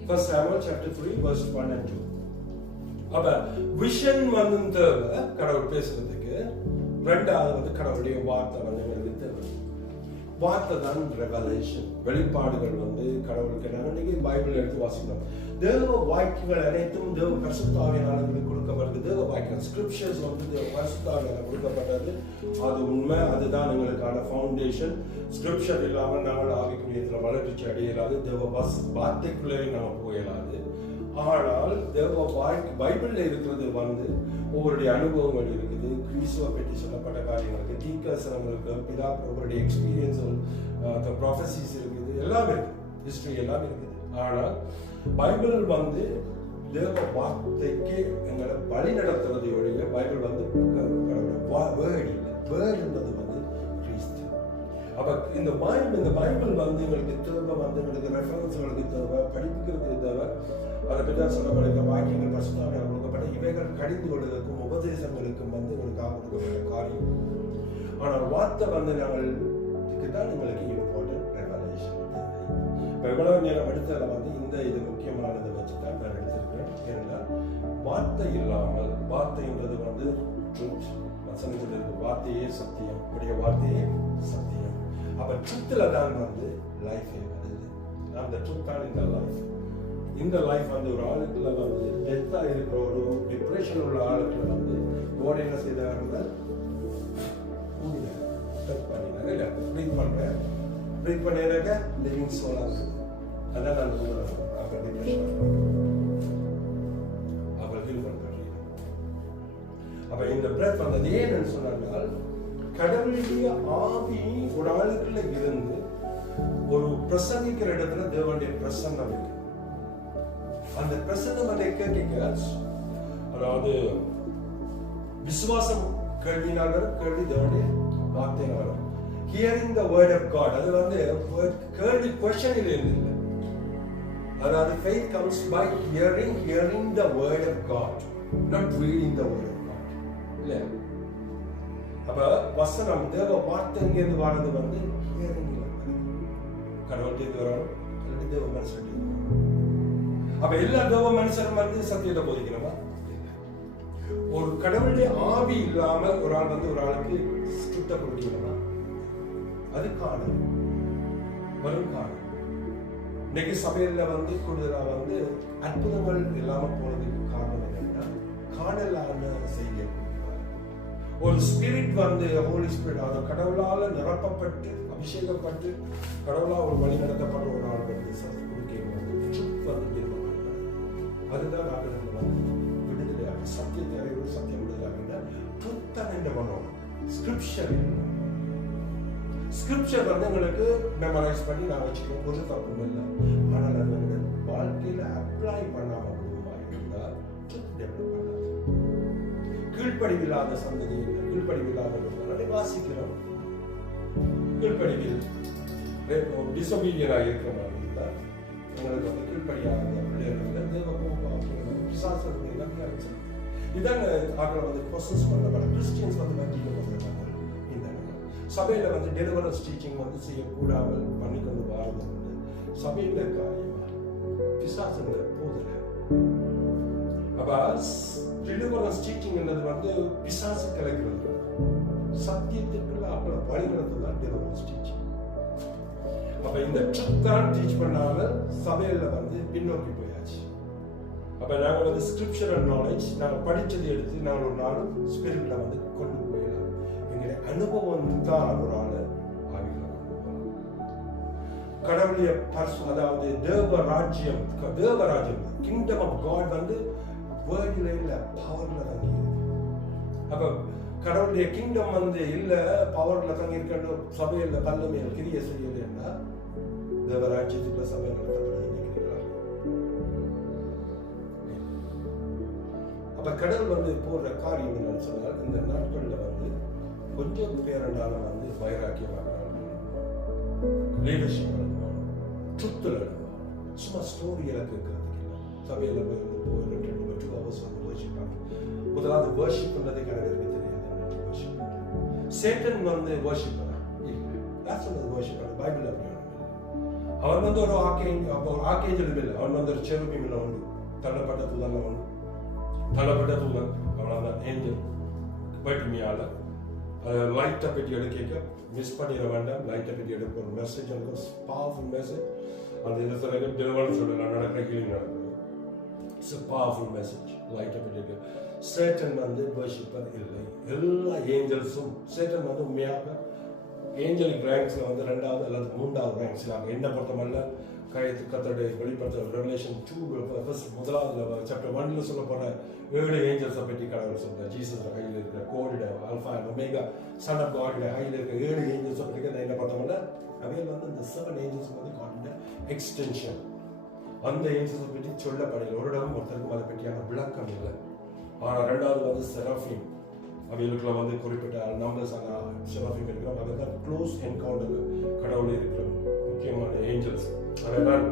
First Samuel chapter 3 verse 1 and 2. அப்ப விஷன் வந்து கடவுள் பேசுறதுக்கு, ரெண்டாவது வந்து கடவுளுடைய வார்த்தை வந்து தேவை. வார்த்தை தான் ரெவலேஷன், வெளிப்பாடுகள் வந்து கடவுளுக்கு. நாங்கள் பைபிள் எடுத்து வாசிக்கிறோம். தேவ வாக்கியங்கள் அனைத்தும் தேவ பரிசுத்த ஆவியானவர்களுக்கு கொடுக்கப்படுது. தேவ வாக்கியம் ஸ்கிரிப்சர்ஸ் வந்து தேவ பரிசுத்த ஆவியானவர்களுக்கு கொடுக்கப்பட்டது. அது உண்மை, அதுதான் எங்களுக்கான ஃபவுண்டேஷன். ஸ்கிரிப்சர் இல்லாமல் நாங்கள் ஆவிக்குரியத்தில் வளர்ச்சி அடையலாது, தேவ வார்த்தைக்குள்ளே நம்ம போயலாது. ஆனால் தேவ பைபிள்ல இருக்கிறது வந்து ஒவ்வொருடைய அனுபவங்கள் இருக்குது, கிறிஸ்துவை பற்றி சொல்லப்பட்ட காரியங்களுக்கு, தீர்க்கதரிசனங்களுக்கு, பிதாக்களுடைய எக்ஸ்பீரியன்ஸ், ப்ராஃபசிஸ் இருக்குது, எல்லாமே இருக்குது, ஹிஸ்டரி எல்லாமே இருக்குது. ஆனால் பைபிள் வந்து தேவ வார்த்தைக்கு எங்களை வழி நடத்துறதை ஒழிய பைபிள் வந்து வேர்ட் இல்லை. வேர்டுன்றது வந்து கிறிஸ்து. அப்ப இந்த பைபிள் வந்து எங்களுக்கு தேவை, வந்து எங்களுக்கு ரெஃபரன்ஸ்களுக்கு தேவை, படிப்புகளுக்கு தேவை. அதை பற்றி சொல்லப்படுகிற வாக்கியங்கள் பரிசுத்தமாக கொடுக்கப்பட்ட இவைகள் கடிந்து கொள்வதற்கும் உபதேசங்களுக்கும் வந்து எங்களுக்காக கொடுக்கப்பட்ட காரியம். ஆனால் வார்த்தை வந்து நாங்கள் இதுக்கு தான் எங்களுக்கு இம்பார்ட்டன்ட் ரெவலேஷன். எவ்வளவு நேரம் எடுத்ததில் வந்து இது முக்கியமானதை வச்சு தான் நான் எடுத்திருக்கிறேன். ஏனென்றால் வார்த்தை இல்லாமல், வார்த்தைன்றது வந்து ட்ரூத், வசனத்தில் இருக்கு, வார்த்தையே சத்தியம், உடைய வார்த்தையே சத்தியம். அப்ப ட்ரூத்தில் தான் வந்து லைஃபே வருது. அந்த ட்ரூத் தான் இந்த லைஃப். இந்த லைஃப் வந்து ஒரு ஆளுக்குள்ள வந்து டெத்தா இருக்கிற ஒரு டிப்ரெஷன் உள்ள ஆளுக்குள்ள வந்து கோடை என்ன செய்தாருன்னா பண்ணினாங்க இல்லை, ப்ரீத் பண்றேன், ப்ரீத் பண்ணினாக்க லிவிங் சோலா இருக்குது. அதான் நான் அப்போ டிப்ரெஷன் அப்போ ஃபீல் பண்ணுறேன். அப்போ இந்த பிரெத் வந்தது ஏன்னு சொன்னால், கடவுளுடைய ஆவி ஒரு ஆளுக்குள்ள இருந்து ஒரு பிரசங்கிக்கிற இடத்துல தேவனுடைய பிரசன்னம் இருக்கு. அந்த பிரசன்னம் அதை கேட்க, அதாவது விசுவாசம் கேள்வினால கேள்வி தேவனுடைய வார்த்தையினால hearing the word of God. அது வந்து கேள்வி கொஸ்டினில் இல்லை, அதாவது faith comes by hearing the word of God, not reading the word of God. இல்ல, அப்ப வசனம் தேவ வார்த்தை இருந்து வரது வந்து hearing இல்ல, கடவுள்கிட்ட வரும், அல்லது தேவ மனுஷன். அப்ப எல்லா தேவ மனுஷரும் வந்து சத்தியத்தை போதிக்கிறோமா? ஒரு கடவுளுடைய ஆவி இல்லாமல் ஒரு ஆள் வந்து ஒரு ஆளுக்கு சுத்த கொடுக்கணுமா? அது காணல், வரும் காணல். இன்னைக்கு சபையில வந்து கூடுதலா வந்து அற்புதங்கள் இல்லாம போனதுக்கு காரணம் என்னன்னா, காணலான செய்ய ஒரு ஸ்பிரிட் வந்து ஹோலி ஸ்பிரிட், அது கடவுளால நிரப்பப்பட்டு அபிஷேகப்பட்டு கடவுளா ஒரு வழி நடத்தப்படுற ஒரு ஆள் வந்து கொடுக்க அதுதான் நாங்கள் வந்து விடுதலையாக சத்தியத்தை அறிவு சத்தியம் விடுதலையாக ட்ரூத்தான் என்ன பண்ணணும். ஸ்கிரிப்சர் வந்து எங்களுக்கு மெமரைஸ் பண்ணி நான் வச்சுக்கணும், ஒரு தப்பும் இல்லை. ஆனால் அது வந்து வாழ்க்கையில அப்ளை பண்ணாம இருந்தால் ட்ரூத் டெவலப் பண்ணாது. கீழ்ப்படிவில்லாத சந்ததி இல்லை, கீழ்ப்படிவில்லாத வாசிக்கிறோம், கீழ்ப்படிவில் டிசோபீடியனாக இருக்கிற மாதிரி இருந்தால் உங்களுக்கு வந்து கீழ்ப்படியாத பிள்ளைகள் தேவ பிசாசம் இதான் ஆக்களை வந்து ப்ரொசஸ் பண்ணப்பட கிறிஸ்டியன்ஸ் வந்து வண்டியில் வந்துருக்காங்க. இந்த சபையில வந்து டெலிவரன்ஸ் டீச்சிங் வந்து செய்யக்கூடாமல் பண்ணி கொண்டு வாழ்றது வந்து சபையில காரியமா பிசாசுங்கிற போதில்லை. அப்ப டெலிவரன்ஸ் டீச்சிங் என்றது வந்து பிசாசு கலைக்கிறது, சத்தியத்துக்குள்ள அவங்கள வழிநடத்து தான் டெலிவரன்ஸ் டீச்சிங். அப்ப இந்த ட்ரூத் தான் டீச் பண்ணாமல் சபையில வந்து பின்னோக்கி போயாச்சு. அப்ப நாங்க வந்து ஸ்கிரிப்சரல் நாலேஜ் நாங்க படிச்சதை எடுத்து நாங்க ஒரு நாள் ஸ்பிரிட்ல வந்து கொண்டு போயிடலாம். எங்களுடைய அனுபவம் தான் ஒரு ஆளை ஆவியில கொண்டு போகலாம். கடவுளுடைய அதாவது தேவராஜ்யம் கிங்டம் ஆஃப் காட் வந்து வேர்ட்ல இல்ல, பவர்ல தங்கி இருக்கு. அப்ப கடவுளுடைய கிங்டம் வந்து இல்ல பவர்ல தங்கி இருக்க சபையில பல்லமையில் கிரிய செய்யலைன்னா தேவராஜ்யத்துக்குள்ள சபை நடத்தப்படுது. அப்ப கடவுள் வந்து போடுற காரியம் என்னன்னு சொன்னால், இந்த நாட்கள்ல வந்து கொஞ்சம் பேரண்டாலும் வந்து வைராக்கியமாக லீடர்ஷிப் எழுதுவாங்க, ட்ரூத்தில் எழுதுவாங்க, சும்மா ஸ்டோரியெல்லாம் கேட்கறதுக்கு இல்லை. சபையில போய் வந்து 2 hours வந்து வர்ஷிப் ஆகும். முதலாவது வர்ஷிப்ன்றதே கடவுளுக்கு தெரியாது. வர்ஷிப் சேட்டன் வந்து வர்ஷிப் யார் சொன்னது? வர்ஷிப் பைபிள் அப்படி அவன் வந்து ஒரு ஆர்கேஞ்சல் இல்லை, அவன் வந்து ஒரு செருபி இல்லை, உண்டு தள்ளப்பட்ட தூதன், உண்டு தள்ளப்பட்ட தூதன், அவன் ஏஞ்சல் பைட்டுமையால லைட்டை பற்றி எடுக்க மிஸ் பண்ணிட வேண்டாம். லைட்டை பற்றி எடுக்க ஒரு மெசேஜ், பவர்ஃபுல் மெசேஜ். அந்த இதை சொல்ல டெலிவரி சொல்ல நடக்கிற ஹீலிங் நடக்குது. It's powerful message. லைட்டை பற்றி எடுக்க சேட்டன் வந்து வர்ஷிப்பர் இல்லை. எல்லா ஏஞ்சல்ஸும் சேட்டன் வந்து உண்மையாக ஏஞ்சலிக் ரேங்க்ஸ்ல வந்து 2வது அல்லது 3வது ரேங்க்ஸ். என்ன பொறுத்தமல்ல கர்த்தருடைய வெளிப்படுத்த ரெவலேஷன் 2 முதலாவது சாப்டர் 1ல சொல்லப்படுற 7 ஏஞ்சல்ஸை பற்றி கடவுள் சொல்றார். ஜீசஸ் கையில் இருக்கிற கோடிட alpha and omega son of God கையில் இருக்கிற 7 ஏஞ்சல்ஸை பற்றி என்ன பார்த்தோம்னா, அவையில் வந்து இந்த 7 ஏஞ்சல்ஸ் வந்து காட்டின எக்ஸ்டென்ஷன். அந்த ஏஞ்சல்ஸை பற்றி சொல்லப்படல, ஒரு இடம் ஒருத்தருக்கும் அதை பற்றியான விளக்கம் இல்லை. ஆனால் 2வது வந்து செராஃபிம், அவைகளுக்குள்ள வந்து குறிப்பிட்ட நம்பர்ஸ் செராஃபிம் இருக்கிறோம். அதுதான் க்ளோஸ் என்கவுண்டர் கடவுள் இருக்கிற முக்கியமான ஏஞ்சல்ஸ். அதான்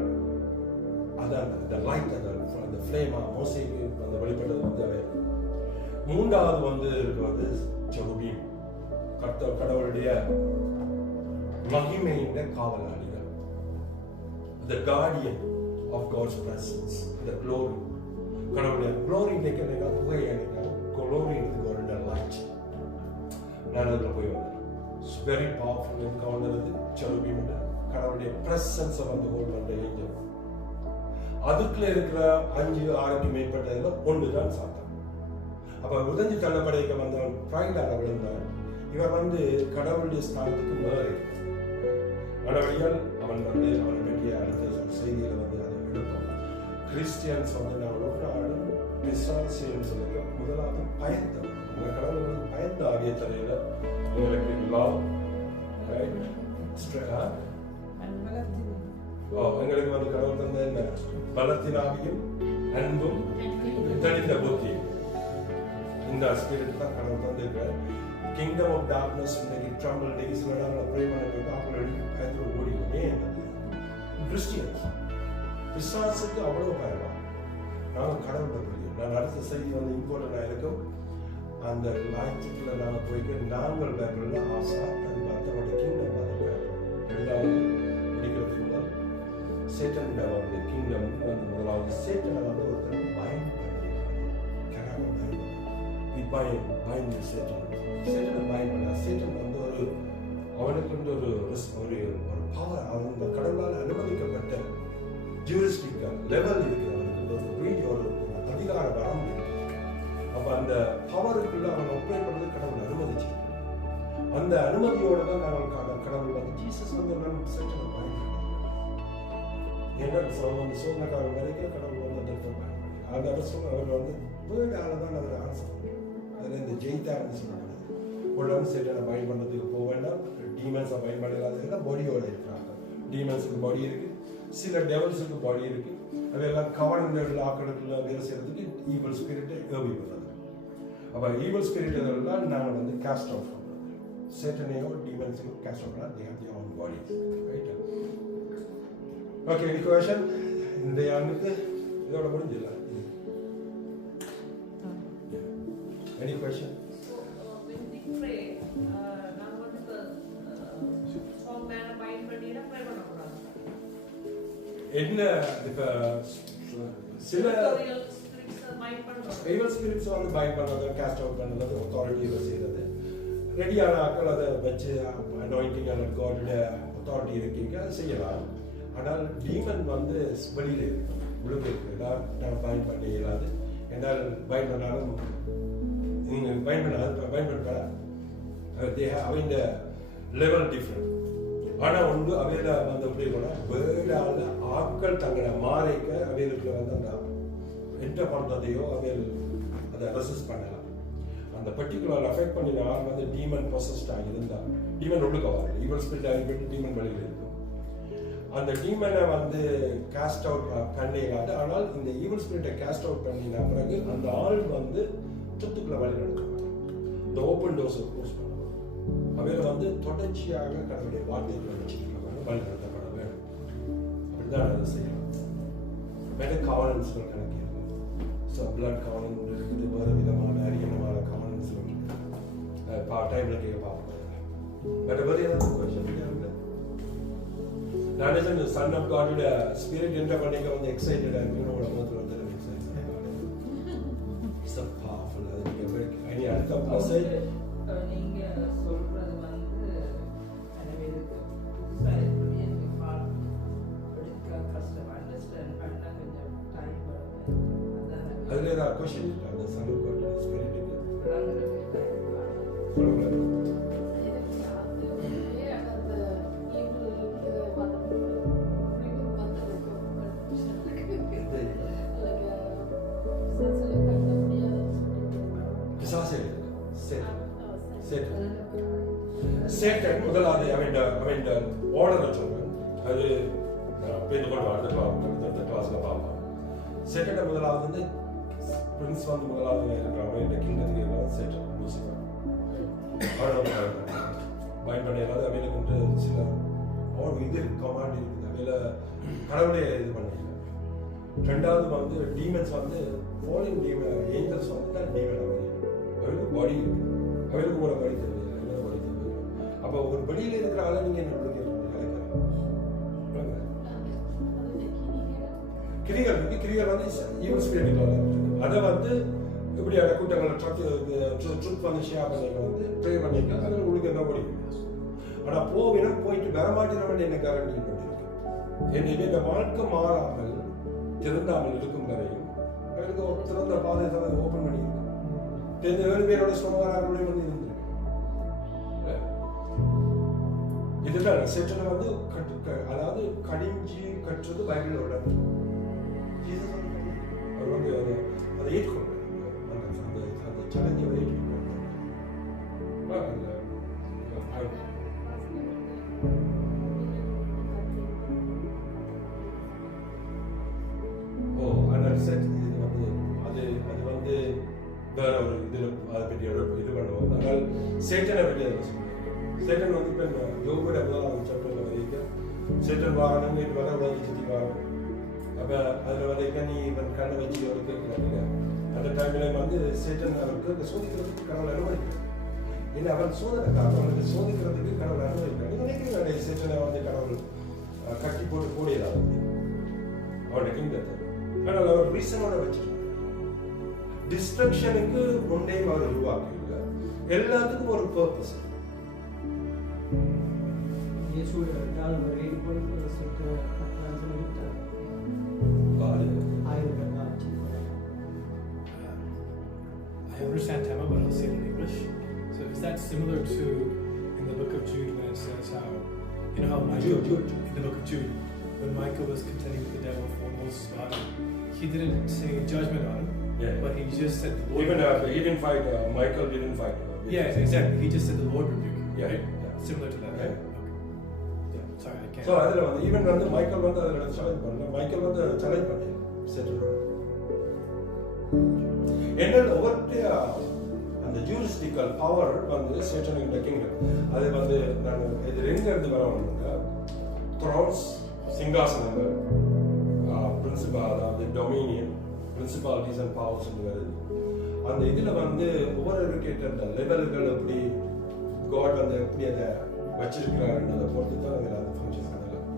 அந்த லைட், அந்த ஃப்ளேமா மோசைக்கு அந்த வெளிப்பட்டது வந்து அவை. 3வது வந்து இருக்கிறது செருபீம், கடவுளுடைய மகிமையின் காவலாளிகள். the guardian of God's presence, the glory. கடவுளுடைய glory இன்னைக்கு என்ன புகை எனக்கு glory is God in the light. நான் அதுல போய் வந்தேன். It's very powerful encounter அது cherubim கடவுளுடைய presence வந்து ஹோல்ட் பண்ற ஏஞ்சல். அதுக்குள்ள இருக்கிற 5-6க்கு மேற்பட்டதுல ஒன்றுதான் சாத்தான். அப்ப உதஞ்சி தள்ளப்படைக்க வந்தவன் பிரைடால விழுந்தான். இவர் வந்து கடவுளுடைய ஸ்தானத்துக்கு மேலே மனவழியால் அவன் வந்து அவனை பற்றிய அடுத்த செய்திகளை வந்து அதை எடுப்பான். கிறிஸ்டியன்ஸ் வந்து நான் ஒரு நாளும் பிசாசின்னு சொல்லுங்க முதலாவது பயந்தவன். அந்த கடவுளுக்கு பயந்த ஆகிய தலையில உங்களுக்கு லவ் எங்களுக்கு வந்து கடவுள் தந்த என்ன பலத்தினாவியும் அன்பும் தெளிந்த புத்தியும் இந்த ஸ்பிரிட் தான் கடவுள் தந்திருக்க. Kingdom of darkness இன்னைக்கு ட்ரம்பிள் டேஸ்ல நாங்கள் ப்ரே பண்ணிட்டு டாக்டர் பயந்து ஓடிக்கொண்டே கிறிஸ்டியன்ஸ் பிசாசுக்கு அவ்வளவு பயமா. நாங்கள் கடவுளை புரியும். நான் அடுத்த செய்தி வந்து இம்பார்ட்டண்டாக இருக்கும். அந்த லாய்க்குள்ள நாங்கள் போய்ட்டு நாங்கள் பயப்படல ஆசா அது பார்த்தோட கிங்டம் அதை பயப்படும். ரெண்டாவது முடிக்கிறதுக்கு முதல் சேட்டன் வந்து கிங்டம் வந்து முதலாவது சேட்டனை வந்து ஒருத்தர் பயம் பயந்து சேட்டனை பயம் பண்ண சேட்டன் வந்து ஒரு அவனுக்கு ஒரு பவர் அந்த கடவுளால் அனுமதிக்கப்பட்ட ஜூரிஸ்டிக்கல் லெவல் இருக்கு. அவனுக்கு ஒரு அதிகார வரம் இருக்கு. அப்ப அந்த பவருக்குள்ள அவன் ஒப்பேட் பண்ணது கடவுள் அனுமதிச்சு. அந்த அனுமதியோட தான் நாங்கள் கடவுள் வந்து ஜீசஸ் வந்து சேட்டனை பயன்படுத்தி ஏன்னா சோழக்காரன் வரைக்கும் கடவுள் வந்து அந்த அரசு அவர் வந்து வேர்டால தான் அவர் ஆன்சர் பண்ணுறார். அதில் இந்த ஜெயித்தார்னு சொல்லப்படுது. ஒரு வந்து சேட்டனை பயன் பண்ணுறதுக்கு போக வேண்டாம். டீமன்ஸை பயன் பண்ணலாதுன்னா பாடியோட இருக்கிறாங்க. டீமன்ஸுக்கு பாடி இருக்கு, சில டெவல்ஸுக்கு பாடி இருக்கு. அதெல்லாம் கவர்னர்கள் ஆக்களுக்குள்ள வேலை செய்யறதுக்கு ஈவல் ஸ்பிரிட்டை ஏவி பண்ணுறது. அப்போ ஈவல் ஸ்பிரிட் இதெல்லாம் நாங்கள் வந்து கேஸ்ட் அவுட் பண்ணுறோம். சேட்டனையோ டீமன்ஸையோ கேஸ்ட் அவுட் பண்ணால் they have their own body. Right? Okay, any question? இந்த ஆண்டுக்கு இதோட முடிஞ்சிடலாம். Any question? So, when we pray, நான் வந்து strong man bind பண்ணினா pray பண்ணக்கூடாது. என்ன இப்ப சில spirits bind பண்றது. evil spirits வந்து bind பண்றது, cast out பண்றது, authority செய்யறது. ரெடியான ஆட்கள் அதை வச்சு anointing and God authority இருக்கீங்க செய்யலாம். ஆனால் டீமன் வந்து வெளியில இருக்கு, உள்ளுக்கு இருக்கு. நான் bind பண்ண இயலாது. என்னால் bind பண்ணாலும் நீங்க பயன்படுத்த அவங்க லெவல் டிஃப்ரெண்ட். ஆனால் ஒன்று அவையில் வந்து எப்படி இருக்கணும், வேடால ஆட்கள் தங்களை மாறைக்க அவைகளுக்குள்ள வந்து அந்த என்டர் பண்ணுறதையோ அவைகள் அதை ரெசிஸ்ட் பண்ணலாம். அந்த பர்டிகுலர் அஃபெக்ட் பண்ணின ஆள் வந்து டீமன் ப்ரொசஸ்டாக இருந்தால் டீமன் உள்ளுக்கு வராது. ஈவல் ஸ்பிரிட் ஆகிவிட்டு டீமன் வெளியில் இருக்கும். அந்த டீமனை வந்து கேஸ்ட் அவுட் பண்ணிடாது. ஆனால் இந்த ஈவல் ஸ்பிரிட்டை கேஸ்ட் அவுட் பண்ணின பிறகு அந்த ஆள் வந்து சொத்துக்களை வழி நடத்துவாங்க. இந்த ஓப்பன் டோர்ஸை க்ளோஸ் பண்ணுவாங்க. அவையில் வந்து தொடர்ச்சியாக கடவுளுடைய வார்த்தைகளை வச்சுருக்காங்க, வழி நடத்தப்பட வேண்டும். அப்படிதான் அதை செய்யலாம். வேறு கவர்னன்ஸ்கள் கணக்கு இருக்குது. ஸோ பிளட் கவர்னன் இருக்குது, வேறு விதமான அரியமான கவர்னன்ஸ்கள் இருக்குது. டைமில் கேட்க பார்ப்போம். வேறு வேறு ஏதாவது கொஸ்டின் இருக்குது? நான் இந்த சன் ஆஃப் காடோட ஸ்பிரிட் என்டர் பண்ணிக்க வந்து எக்ஸைட்டடாக இருக்கு. உங்களோட முகத்தில் வந்து அடுத்த மெசேஜ் நீங்க சொல்றது வந்து அனைவருக்கு புதுசாக இருக்கிறது எடுக்க கஷ்டம், அண்டர்ஸ்டாண்ட் பண்ண கொஞ்சம் டைம் வரும். அதில் ஏதாவது கொஸ்டின் அந்த சலூக்கோட ஸ்பிரிட்டுக்கு சொல்லுங்க. சேட்டன் முதலாவது அவன் ஆர்டர் சொல்றேன். அது பேருந்து கொண்டு அடுத்த கிளாஸ்ல பார்ப்போம். சேட்டனை முதலாவது வந்து பிரின்ஸ் வந்து முதலாவது இருக்கிற கிங்டத்துக்கு சேட்டன் லூசிஃபர் பயன் பண்ணிடாது. அவைகளுக்கு சில இது கமாண்ட் இருக்குது. அவையில கடவுளே இது பண்ணல. ரெண்டாவது வந்து டீமன்ஸ் வந்து ஃபாலிங் டீமன் ஏஞ்சல்ஸ் வந்து தான் டீமன் அவைகளுக்கு பாடி இருக்கு. அவைகளுக்கு கூட பாடி தெரியாது. அப்போ ஒரு வெளியில் இருக்கிற ஆளை நீங்க என்ன கிரிகள் இருக்கு. கிரிகள் வந்து ஈவல் ஸ்பிரிட்டுகள் அதை வந்து இப்படியான கூட்டங்களை ட்ரூத் பண்ணி ஷேர் பண்ணிக்க வந்து ப்ரே பண்ணிக்கலாம். அதில் உங்களுக்கு என்ன ஓடி ஆனால் போவினம் போயிட்டு வரமாட்டினவன் என்ன கேரண்டி பண்ணியிருக்கு. என்னைக்கு இந்த வாழ்க்கை மாறாமல் திருந்தாமல் இருக்கும் வரையும் அவருக்கு ஒரு திறந்த பாதை தான் ஓப்பன் பண்ணியிருக்கு. தெரிஞ்ச 7 பேரோட சுமகாரங்களும் வந்து இருந்திருக்கு. இதுதான் செட்டனை வந்து அதாவது கடிஞ்சு கட்டுறது பைபிளோட அவர் வந்து அதை ஏற்றுக்கொள்றாரு. அந்த சேலஞ்சை ஏற்றுக்கொள்றாரு. செட் இது வந்து அது வந்து வேற ஒரு இதில் அதை பற்றி இது பண்ணுவோம். அதனால் சேட்டனை பற்றி அதை சொல்லுவோம். சேட்டன் வந்து இப்போ யோகோட முதலாவது சாப்டரில் வரைக்கும் சேட்டன் வாகனம் இது வர உதவி சுற்றி வாகனம். அப்போ அதில் வரைக்கும் நீ இவன் கண்ணை வச்சு அவர் கேட்குறாங்க. அந்த டைமில் வந்து சேட்டன் அவருக்கு சோதிக்கிறதுக்கு கடவுள் அனுமதிக்கிறார். ஏன்னா அவன் சோதனைக்காக அவனுக்கு சோதிக்கிறதுக்கு கடவுள் அனுமதிக்கிறார். நினைக்கிறேன் சேட்டனை வந்து கடவுள் கட்டி போட்டு கூடியதாக அவனுடைய கிங்டத்தை. ஆனால் அவர் ரீசனோட வச்சிருக்கார். டிஸ்ட்ரக்ஷனுக்கு ஒன்றையும் அவர் உருவாக்கல. எல்லாத்துக்கும் ஒரு purpose. I understand Tamil, but I'll say it in English. So is that similar to in the book of Jude when it says how, you know how Michael, in the book of Jude, when Michael was contending with the devil for Moses' body, he didn't say judgment on him, but he just said the Lord. Even he didn't fight. Michael didn't fight. Yeah, exactly. He just said the Lord rebuke you. Yeah, right? yeah. Similar to that. Yeah. Okay. Yeah. Sorry, I can't. So அதில் வந்து even வந்து Michael வந்து அதில் challenge பண்ணல. Michael வந்து challenge பண்ணல. Settle என்னோட ஒவ்வொரு அந்த ஜூரிஸ்டிக்கல் பவர் வந்து சேட்டன் இன் தி கிங்டம். அது வந்து நான் இது ரெண்டு இருந்து வரவங்க த்ரோன்ஸ் சிங்காசனங்கள் பிரின்சிபல் அதாவது டொமினியன் பிரின்சிபாலிட்டிஸ் அண்ட் பவர்ஸ் வருது. அந்த இதில் வந்து ஒவ்வொரு கேட்ட அந்த லெவல்கள் எப்படி காட் வந்து எப்படி அதை வச்சிருக்கிறாருன்றதை பொறுத்து தான் அதில் அந்த ஃபங்க்ஷன் ஆகலாம்.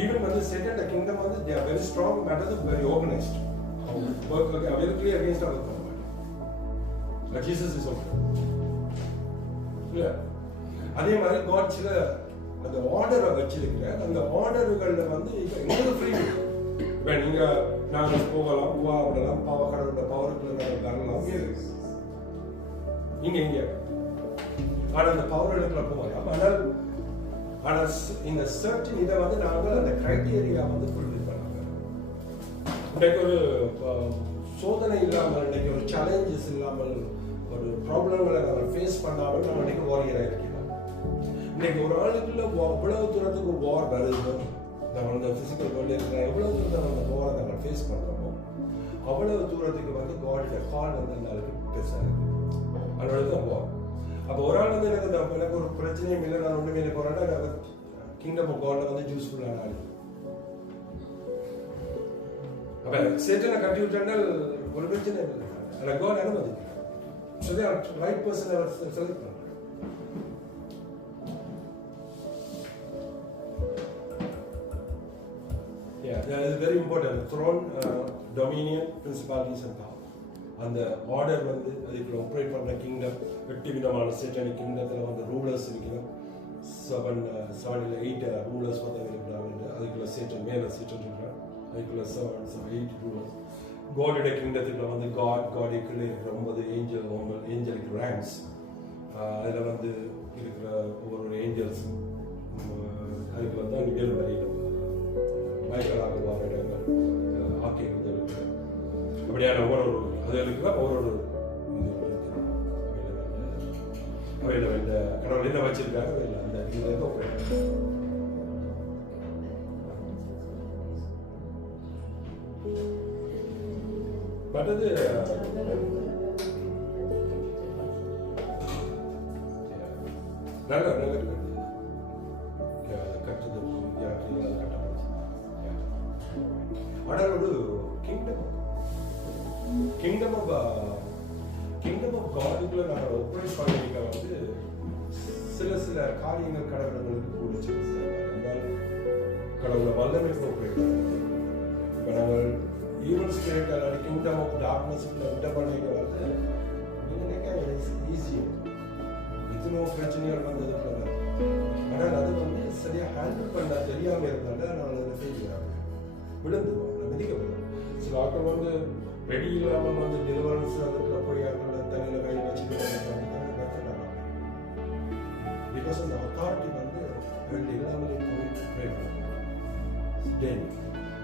ஈவன் வந்து சேட்டன் கிங்டம் வந்து they are very strong matter very organised. Work very clear against அவர் பண்ண மாட்டேன். ஜீசஸ் இஸ் ஓகே இல்ல. அதே மாதிரி காட் சில அந்த ஆர்டரை வச்சிருக்கிற அந்த ஆர்டர்களில் வந்து இப்போ எங்களுக்கு ஃப்ரீ. இப்போ நீங்கள் நாங்கள் போகலாம் விடலாம் கடவுளோட பவருக்குள்ள நாங்கள் வரலாம் இங்கே ஆனால் அந்த பவர்களுக்குள்ள போகலாம். ஆனால் இந்த சர்டன் இதை வந்து நாங்கள் அந்த கிரைட்டீரியா வந்து ஃபுல்ஃபில் பண்ணாங்க. இன்றைக்கு ஒரு சோதனை இல்லாமல் இன்றைக்கு ஒரு சேலஞ்சஸ் இல்லாமல் ஒரு ப்ராப்ளங்களை நாங்கள் ஃபேஸ் பண்ணாமல் நம்ம இன்றைக்கு வாரியராக இருக்கிறோம். இன்னைக்கு ஒரு ஆளுக்குள்ள எவ்வளவு தூரத்துக்கு வார் வருது, நம்ம இந்த பிசிக்கல் வேர்ல்டு இருக்கிற எவ்வளவு தூரத்தை நம்ம வாரை நாங்கள் ஃபேஸ் பண்ணுறோமோ அவ்வளவு தூரத்துக்கு வந்து காடோட கால் வந்து அந்த அளவுக்கு பெருசாக இருக்கு. அதனால தான் வார். அப்போ ஒரு ஆள் வந்து எனக்கு ஒரு பிரச்சனையும் இல்லை, நான் ஒன்றுமே இல்லை போகிறேன்னா எனக்கு கிங்டம் ஆஃப் காட்ல வந்து யூஸ்ஃபுல்லான ஆள். அப்போ சேட்டனை கட்டி விட்டால் ஒரு பிரச்சனை இல்லை, ஆனால் காட் அனுமதிக்கிறார். So they are right person அவர் செலக்ட் பண்ணுறாங்க. Yeah, that is very important. Throne, dominion, principalities and power. And the order வந்து அதுக்குள்ள ஆப்ரேட் பண்ற கிங்டம் 8 விதமான சேட்டனிக் கிங்டத்துல வந்து ரூலர்ஸ் இருக்கணும். 8 ரூலர்ஸ் வந்து இருக்காங்க. அதுக்குள்ள சேட்டன் மேல சேட்டன் இருக்காங்க. அதுக்குள்ள 8 ரூலர்ஸ். காடோட கிங்டத்துல வந்து காடுக்குள்ள இருக்கிற 9 ஏஞ்சலிக் ரேங்க்ஸ். அதுல வந்து இருக்கிற ஒவ்வொரு ஏஞ்சல்ஸ் அதுக்குள்ள தான் நிகழ்வு வரையில மைக்கேலாக வார இடங்கள் ஆக்கி இருக்கு. அப்படியான ஒவ்வொரு அதுகளுக்கு ஒவ்வொரு அவையில் இந்த கடவுள் என்ன வச்சிருக்காங்க அந்த இதில் மற்றது நல்ல கட்டுறது ஆனால் ஒரு கிங்டம் ஆஃப் காடுக்குள்ள நாங்கள் ஆப்ரேட் பண்ணிக்க வந்து சில காரியங்கள் கடவுளுக்கு கூடிச்சு. கடவுளை வல்லமை ஆப்ரேட் இப்போ நாங்கள் ஈவல் ஸ்பிரிட் அல்லது கிங்டம் ஆஃப் டார்க்னஸ் விட்ட பண்ணிட்டு வந்து நீங்கள் நினைக்க ஈஸியாக எத்தனோ பிரச்சனைகள் வந்தது போல. ஆனால் அது வந்து சரியாக ஹேண்டில் பண்ண தெரியாமல் இருந்தாலும் நான் அதை செய்கிறாங்க விழுந்துவோம், மிதிக்கப்படும். சில ஆட்கள் வந்து ரெடி இல்லாமல் வந்து டெலிவரன்ஸ் அதுக்குள்ள போய் அவங்களோட தலையில் கை வச்சுட்டு பிகாஸ் அந்த அத்தாரிட்டி வந்து அவங்களுக்கு இல்லாமலே போய் தென்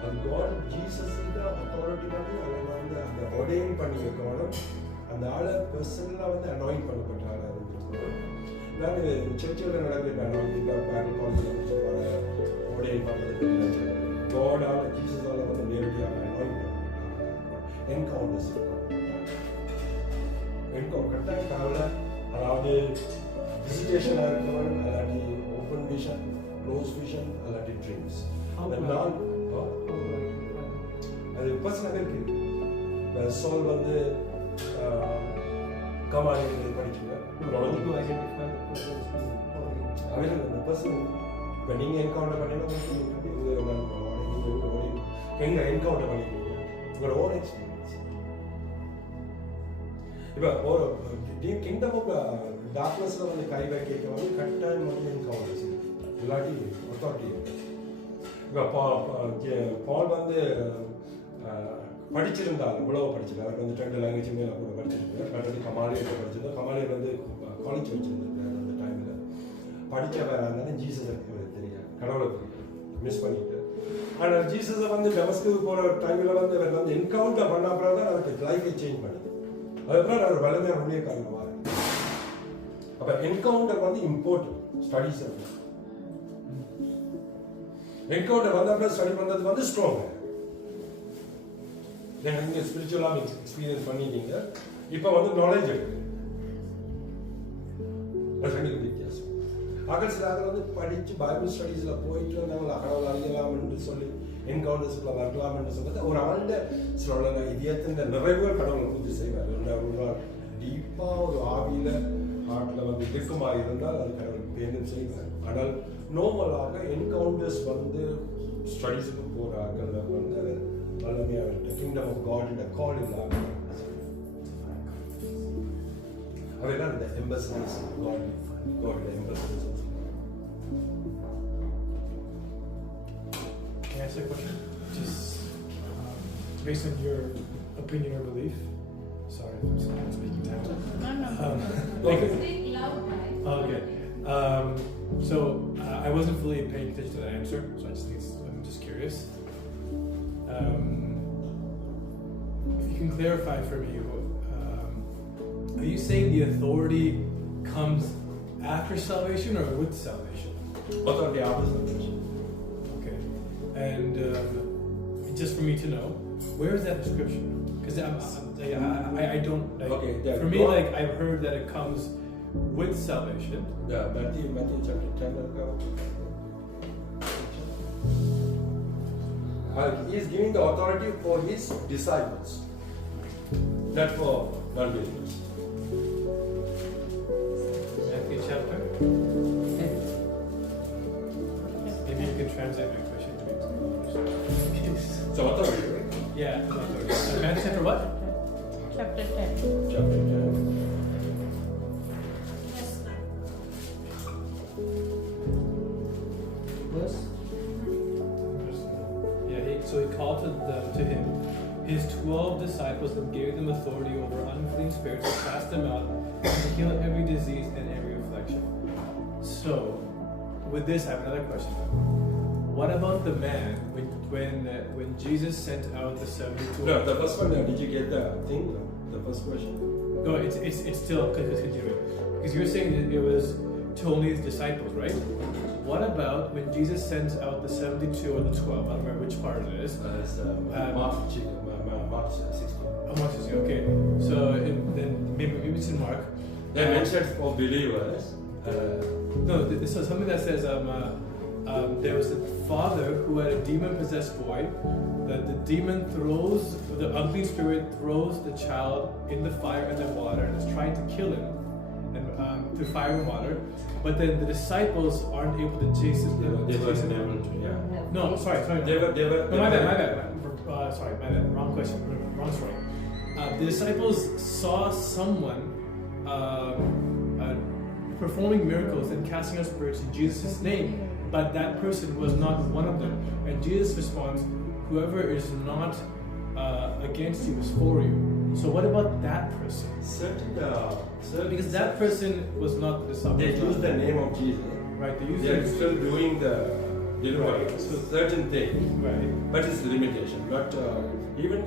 அது காட் ஜீசஸுக்கு அத்தாரிட்டி வந்து அவங்க வந்து அந்த ஒர்டெயின் பண்ணி வைக்கணும். அந்த ஆளை பர்சனலாக வந்து அனாயிண்ட் பண்ணப்பட்ட ஆளாக இருந்துட்டு நான் சர்ச்சில் நடக்கிற அனாயிண்டிங்காக பேரல் காலேஜில் ஒர்டெயின் பண்ணுறது காடால் ஜீசஸால் வந்து நேரடியாக அனாயிண்ட் பண்ணப்பட்ட என்கவுண்டர்ஸ் கரெக்டாக காவல அதாவது விசிட்டேஷனாக இருக்கவன் அல்லாட்டி ஓப்பன் விஷன் க்ளோஸ் விஷன் அல்லாட்டி ட்ரீம்ஸ் அது பர்சனாக இருக்கு. சோல் வந்து கமாலியில் படிச்சுங்க அவர்கள் அந்த பர்சன் இப்போ நீங்கள் என்கவுண்டர் பண்ணீங்கன்னா எங்கே என்கவுண்டர் பண்ணிக்கிறீங்க உங்களோட ஓன் எக்ஸ்பீரியன்ஸ். இப்போ ஒரு கிங்டம் ஆஃப் டார்க்னஸில் வந்து கை வைக்க வந்து கட்டாயம் வந்து என்கவுண்டர்ஸ் இல்லாட்டி அத்தாரிட்டி. இப்போ பால் வந்து படிச்சிருந்தாலும் இவ்வளவு படிச்சிருந்தார், அவருக்கு வந்து 2 லாங்குவேஜ் மேலே கூட படிச்சிருந்தார். அடுத்து கமாலியில் படிச்சிருந்தார். கமாலியில் வந்து காலேஜ் வச்சிருந்தார் அந்த டைமில் படித்தவராக ஜீசஸ் எனக்கு தெரியாது, கடவுளை மிஸ் பண்ணிட்டு. ஆனால் ஜீசஸை வந்து டெமஸ்குக்கு போகிற டைமில் வந்து அவர் வந்து என்கவுண்டர் பண்ண அப்புறம் தான் அவருக்கு லைஃபை சேஞ்ச் பண்ணுது. அதுக்கப்புறம் அவர் வளமையாக உடைய காரணமாக இருக்கு. அப்போ என்கவுண்டர் வந்து இம்பார்ட்டன்ட் ஸ்டடீஸ். என்கவுண்டர் வந்த அப்புறம் ஸ்டடி பண்ணுறது வந்து ஸ்ட்ராங். நீங்கள் ஸ்பிரிச்சுவலாக எக்ஸ்பீரியன்ஸ் பண்ணிட்டீங்க, இப்போ வந்து நாலேஜ் இருக்கு. அது ரெண்டுக்கும் வித்தியாசம். ஆக சில வந்து படித்து பைபிள் ஸ்டடீஸில் போயிட்டு நாங்கள் கடவுள் அறியலாம் என்று சொல்லி என்கவுண்டர்ஸில் வரலாம் என்று சொல்றது ஒரு ஆண்ட சில இதயத்தின் நிறைவுகள் கடவுளை பூஜை செய்வார். டீப்பாக ஒரு ஆவியில் ஹார்ட்டில் வந்து இறுக்கமாக இருந்தால் அது கடவுள் பேரும் செய்வார். ஆனால் நார்மலாக என்கவுண்டர்ஸ் வந்து ஸ்டடீஸுக்கு போகிற ஆட்கள் வந்து வல்லமையாக கிங்டம் ஆஃப் காட் இந்த கால் இல்லாமல் அவைதான் இந்த எம்பசரிஸ் God எம்பசரிஸ். Can I ask a question? Just based on your opinion or belief. Sorry if I'm speaking down. Okay. Speak loud, right? Okay. So I wasn't fully paying attention to the answer, so I'm just curious. If you can clarify for me, are you saying the authority comes after salvation or with salvation? Authority after salvation. Okay. And just for me to know, where is that in Scripture? Because I don't. Like, Okay, for me, like I've heard that it comes with salvation. Yeah, Matthew chapter 10. He is giving the authority for his disciples, not for non-believers. Matthew chapter. Maybe you can translate my question to me. So authority, right? Yeah. Matthew chapter what? Chapter 10. Chapter 10. Yes, ma'am. Verse? So he called to him his 12 disciples and gave them authority over unclean spirits to cast them out and to heal every disease and every affliction. So, with this, I have another question. What about the man when Jesus sent out the 72? No, the first one. Did you get the thing? The first question. No, it's still continuing because you're saying that it was to only his disciples, right? What about when Jesus sends out the 72 or the 12? I don't remember which part it is. That's Mark 16. Oh, Mark 16. Okay, so then maybe it's in Mark. They mentioned for believers. No, this is something that says there was a father who had a demon-possessed boy. That the demon the unclean spirit throws the child in the fire and the water and is trying to kill him. and through fire and water. But then the disciples aren't able to chase it. They weren't able to, yeah. No, sorry. They were. No, my bad. Sorry, my bad. Wrong question. Wrong story. The disciples saw someone performing miracles and casting out spirits in Jesus' name, but that person was not one of them. And Jesus responds, "Whoever is not against you is for you." So what about that person? Certain, Because that person was not the disciple. they use the name of Jesus. Right. They use They are still doing the delivery, Right. so certain thing, Right. but it's limitation. But even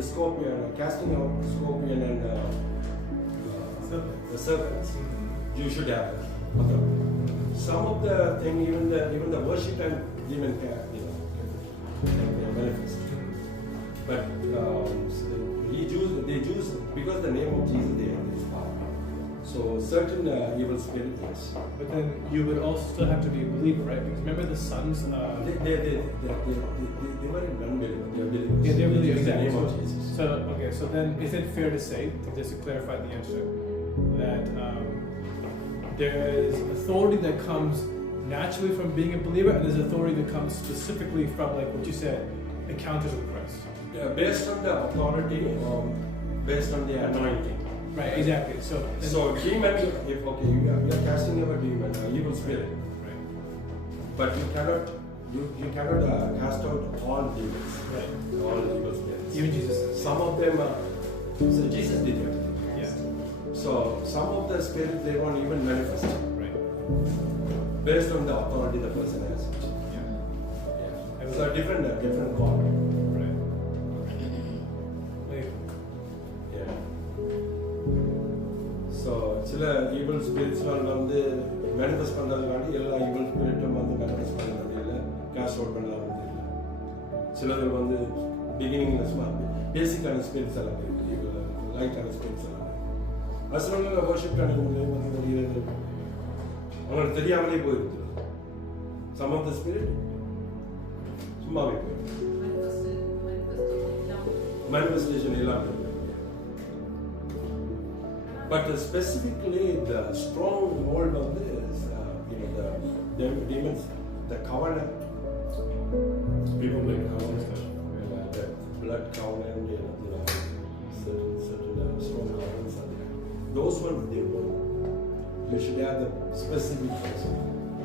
the scorpion, casting out scorpion and the serpents, you should have it. Okay. Some of the thing, even the worship and demon can manifest. But they use because the name of Jesus they have this power. So certain evil spirit, yes. But then you would also still have to be a believer, right? Because remember the sons. They weren't unbelievers. They are believers. Yeah, they're really They use the name of so, Jesus. so okay, so then is it fair to say, just to clarify the answer, that there is authority that comes naturally from being a believer, and there's authority that comes specifically from, like what you said, encounters with Christ? Based on the authority, based on the anointing. Right, exactly. So Demon, if you are casting out a demon, evil spirit, right, but you cannot cast out all demons, right. all evil spirits. Even Jesus. Some of them, so Jesus did it. Yeah. So some of the spirits they won't even manifest Right. based on the authority the person has. Yeah. Yeah. So different God. Right. Like, Yeah. So சில evil spirits வந்து manifest பண்றதுக்காண்டி எல்லா evil spiritum வந்து manifest பண்ண முடியல, cast out பண்ணலாம் முடியல. சிலது வந்து beginningல சும்மா பேசிக்கான spirits எல்லாம் இருக்கு, லைட்டான spirits எல்லாம் இருக்கு. அசலான worship பண்ணும்போது வந்து முடியறது அவங்களுக்கு தெரியாமலே போயிருக்கு. Some of the spirit சும்மாவே போயிருக்கு. Manifestation எல்லாம் இருக்கு. But specifically, the stronghold of this, the demons, the covenant, people make covenant, the blood covenant, certain strong covenants are there. Those ones they won't. You should have the specific person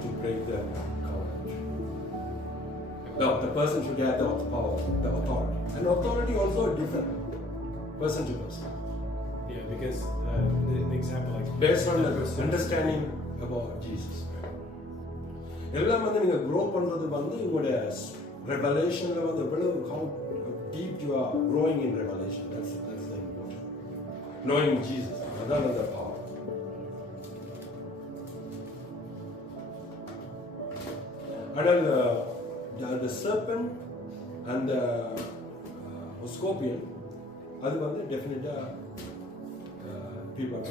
to break the covenant. No, the person should have the power, the authority. And authority also different, person to person. yeah, because the example, like Based on the understanding about Jesus. எல்லாம் வந்து நீங்க grow பண்றது வந்து உங்களுடைய revelationல வந்து எவ்வளவு how deep you are growing in revelation. That's the important. Knowing Jesus, அதான் அந்த power. ஆனால் the serpent and the scorpion அது வந்து டெஃபினட்டா people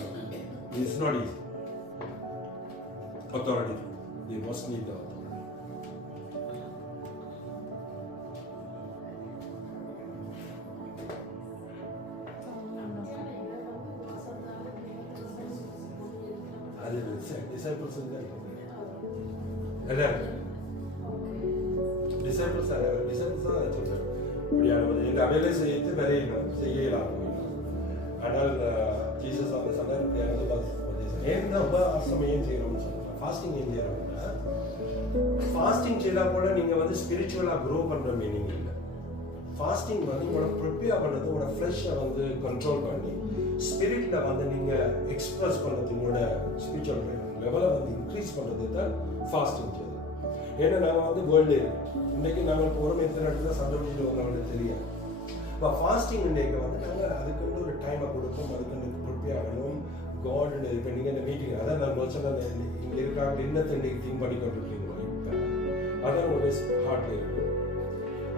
it's not easy. Authority, they must need the authority. அது disciples disciples are சொல்றேன் இப்படியான இந்த அவையிலே செய்து வரையணும் செய்யலாம் ஆனால் ஜீசஸ் அந்த சந்தர்ப்பத்தை ஏன் உபவாசம் ஏன் செய்யணும்னு சொல்றேன் ஃபாஸ்டிங் ஏன் செய்யறோம்னா ஃபாஸ்டிங் செய்தா கூட நீங்க வந்து ஸ்பிரிச்சுவலா க்ரோ பண்ற மீனிங் இல்லை ஃபாஸ்டிங் வந்து உங்களோட ப்ரிப்பேர் பண்ணுறது உங்களோட ஃப்ளஷை வந்து கண்ட்ரோல் பண்ணி ஸ்பிரிட்ல வந்து நீங்க எக்ஸ்பிரஸ் பண்ணுறது உங்களோட ஸ்பிரிச்சுவல் லெவலை வந்து இன்க்ரீஸ் பண்ணுறது தான் ஃபாஸ்டிங் செய்யுது ஏன்னா நாங்கள் வந்து வேர்ல்டு இன்னைக்கு நாங்கள் ஒரு எத்தனை இடத்துல சண்டை வரவங்களுக்கு தெரியாது இப்போ ஃபாஸ்டிங் இன்னைக்கு வந்து நாங்கள் அதுக்குன்னு ஒரு டைமை கொடுப்போம் அதுக்கு ப்ரிப்பேர் ஆகணும் காட் இப்போ நீங்கள் இந்த மீட்டிங் அதான் நான் சொன்ன இங்கே இருக்காங்க இன்னத்தை இன்னைக்கு திங்க் பண்ணி கொண்டிருக்கீங்க அதான் ஒரு ஹார்ட்ல இருக்கு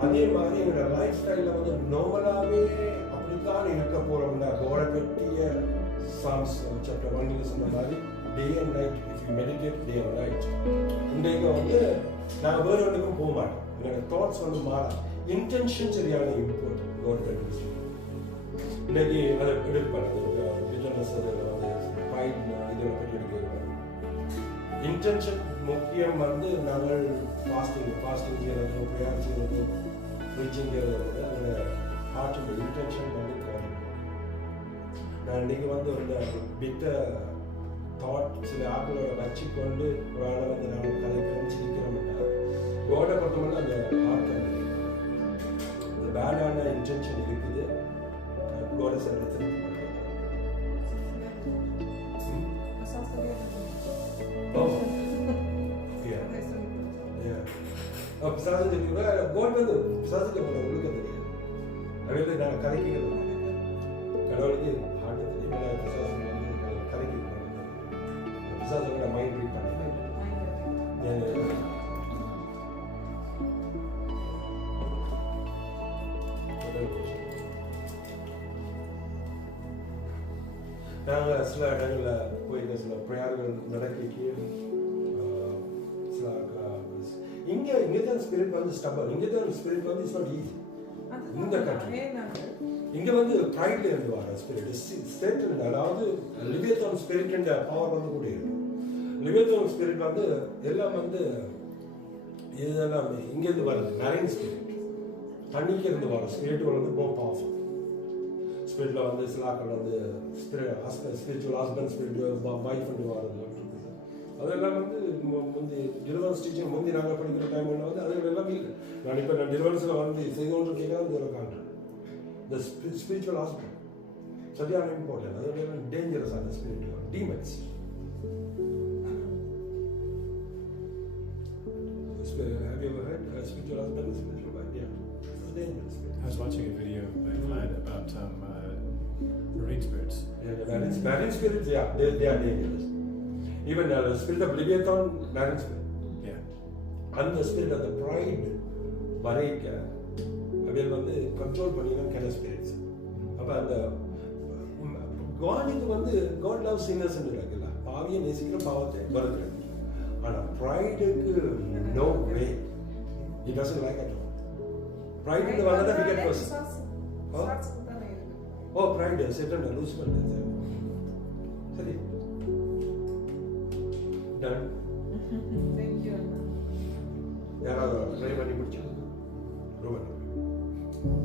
அதே மாதிரி எங்களோட லைஃப் ஸ்டைலில் வந்து நார்மலாகவே அப்படித்தான் இருக்க போகிறோம்னா கோடை பெட்டிய சாம்ஸ் சாப்டர் 1 நீங்கள் சொன்ன மாதிரி day and night if you meditate day and night இன்றைக்கு வந்து நாங்கள் வேறு ஒன்றுக்கும் போக மாட்டோம் எங்களோட தாட்ஸ் வந்து மாறும் இன்டென்ஷன் சரியான இம்பார்ட்டன்ட் கோட் இன்னைக்கு அதை எடுப்பாங்க பிசினஸ் வந்து ப்ரைட் இதை பற்றி எடுக்கிறோம். இன்டென்ஷன் முக்கியம் வந்து நாங்கள் ஃபாஸ்டிங் செய்கிறது, ப்ரேயர் செய்கிறது, ப்ரீச்சிங் செய்கிறத விட அந்த ஹார்ட்டோட இன்டென்ஷன் வந்து குறையும். நான் இன்றைக்கி வந்து அந்த பிட்ட தாட் சில ஆட்களோட வச்சுக்கொண்டு ஒரு ஆளை வந்து நாங்கள் கதைக்கிறோம் சிரிக்கிறோம்னா கோடை பொறுத்தவரை அந்த ஹார்ட் அந்த பேடான இன்டென்ஷன் இருக்குது. கோடை சில திருப்பி பிசாசு தெரியுமா? கோட் வந்து பிசாசுக்கு ஒழுக்க தெரியாது. அவையில நாங்கள் கதைக்கிறோம். கடவுளுக்கு ஹார்ட் தெரியும். பிசாசு வந்து கதைக்கிறோம். பிசாசோட மைண்ட் ரீட் பண்ண நாங்கள் சில இடங்களில் போயிருக்க சில பிரயார்கள் நடக்கைக்கு இங்கே தான் ஸ்பிரிட் வந்து ஸ்டபர். இங்கே தான் ஸ்பிரிட் வந்து இட்ஸ் நாட் ஈஸி. இந்த கண்ட்ரி இங்கே வந்து ப்ரைட்ல இருந்து வர ஸ்பிரிட் அதாவது லிவியத்தோன் ஸ்பிரிட் என்ற பவர் வந்து கூட இருக்கு. லிவியத்தோன் ஸ்பிரிட் வந்து எல்லாம் வந்து இதெல்லாம் இங்கேருந்து வருது. மெரைன் ஸ்பிரிட் தண்ணிக்கு இருந்து வர ஸ்பிரிட் வந்து ரொம்ப பவர்ஃபுல். ஸ்பிரிட்ல வந்து சிலாக்கள் வந்து ஸ்பிரிச்சுவல் ஹஸ்பண்ட் ஸ்பிரிட் வைஃப் வந்து வருது. அதெல்லாம் வந்து முந்தி டிலிவரன்ஸ் டீச்சிங் முந்தி நாங்கள் படிக்கிற டைமில் வந்து அது எல்லாம் இல்லை. நான் இப்போ நான் டிலிவரன்ஸில் வந்து செய்து கொண்டு கேட்காது இதில் காண்றேன். இந்த ஸ்பிரிச்சுவல் ஹாஸ்பிட்டல் சரியான இம்பார்ட்டன்ட். அது எல்லாம் டேஞ்சரஸ் ஆன spiritual demons. Have you ever heard spiritual husband and spiritual wife? Yeah, it's dangerous. I was watching a video by Vlad about marine spirits. Yeah, marine spirits. Yeah, they are dangerous. Even the spirit of Leviathan, marine spirit. Yeah. And the spirit of the pride, Vareka, அவையில் வந்து control பண்ணிதான் கெட்ட spirits. அப்போ அந்த காடுக்கு வந்து God love sinners இருக்குல்ல, பாவியை நேசிக்கிற பாவத்தை வருகிறது. ஆனால் ப்ரைடுக்கு no way, he doesn't like at all. ப்ரைடுக்கு வந்தா wicked person. Oh pride Satan lose பண்ணுது. சரி டன். Thank you. யாராவது ட்ரை பண்ணி முடிச்சு ரோமன் என்ன செய்யணும்?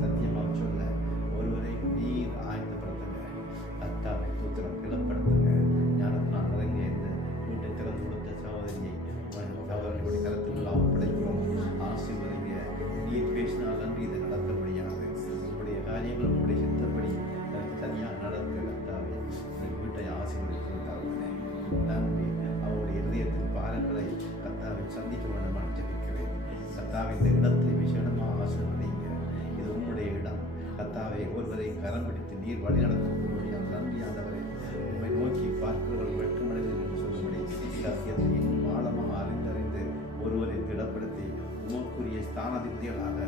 சத்தியமாக சொல்ல ஒருவரை நீர் ஆயத்தப்படுத்துங்க. கர்த்தாவை புத்திரம் கிளப்படுத்துங்க. ஞானத்தினால் நிறைந்த வீட்டை திறந்து கொடுத்த சகோதரியை நீர் வழிநடத்தும்படியால் நன்றி ஆண்டவரே. உம்மை நோக்கி பார்க்கிறவர்கள் வெட்கமடைந்து என்று சொல்லும்படி சத்தியத்தை இன்னும் ஆழமாக அறிந்தறிந்து ஒருவரை திடப்படுத்தி உமக்குரிய ஸ்தானாதிபதிகளாக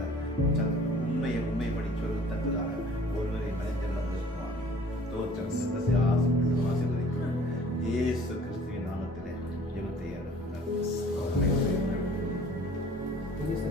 உண்மையை உண்மைப்படி சொல்லத்தக்கதாக ஒருவரை மனிதர்கள் தோற்றம் ஆசீர்வதிக்கும் இயேசு கிறிஸ்துவின் நாமத்திலே ஜெபத்தை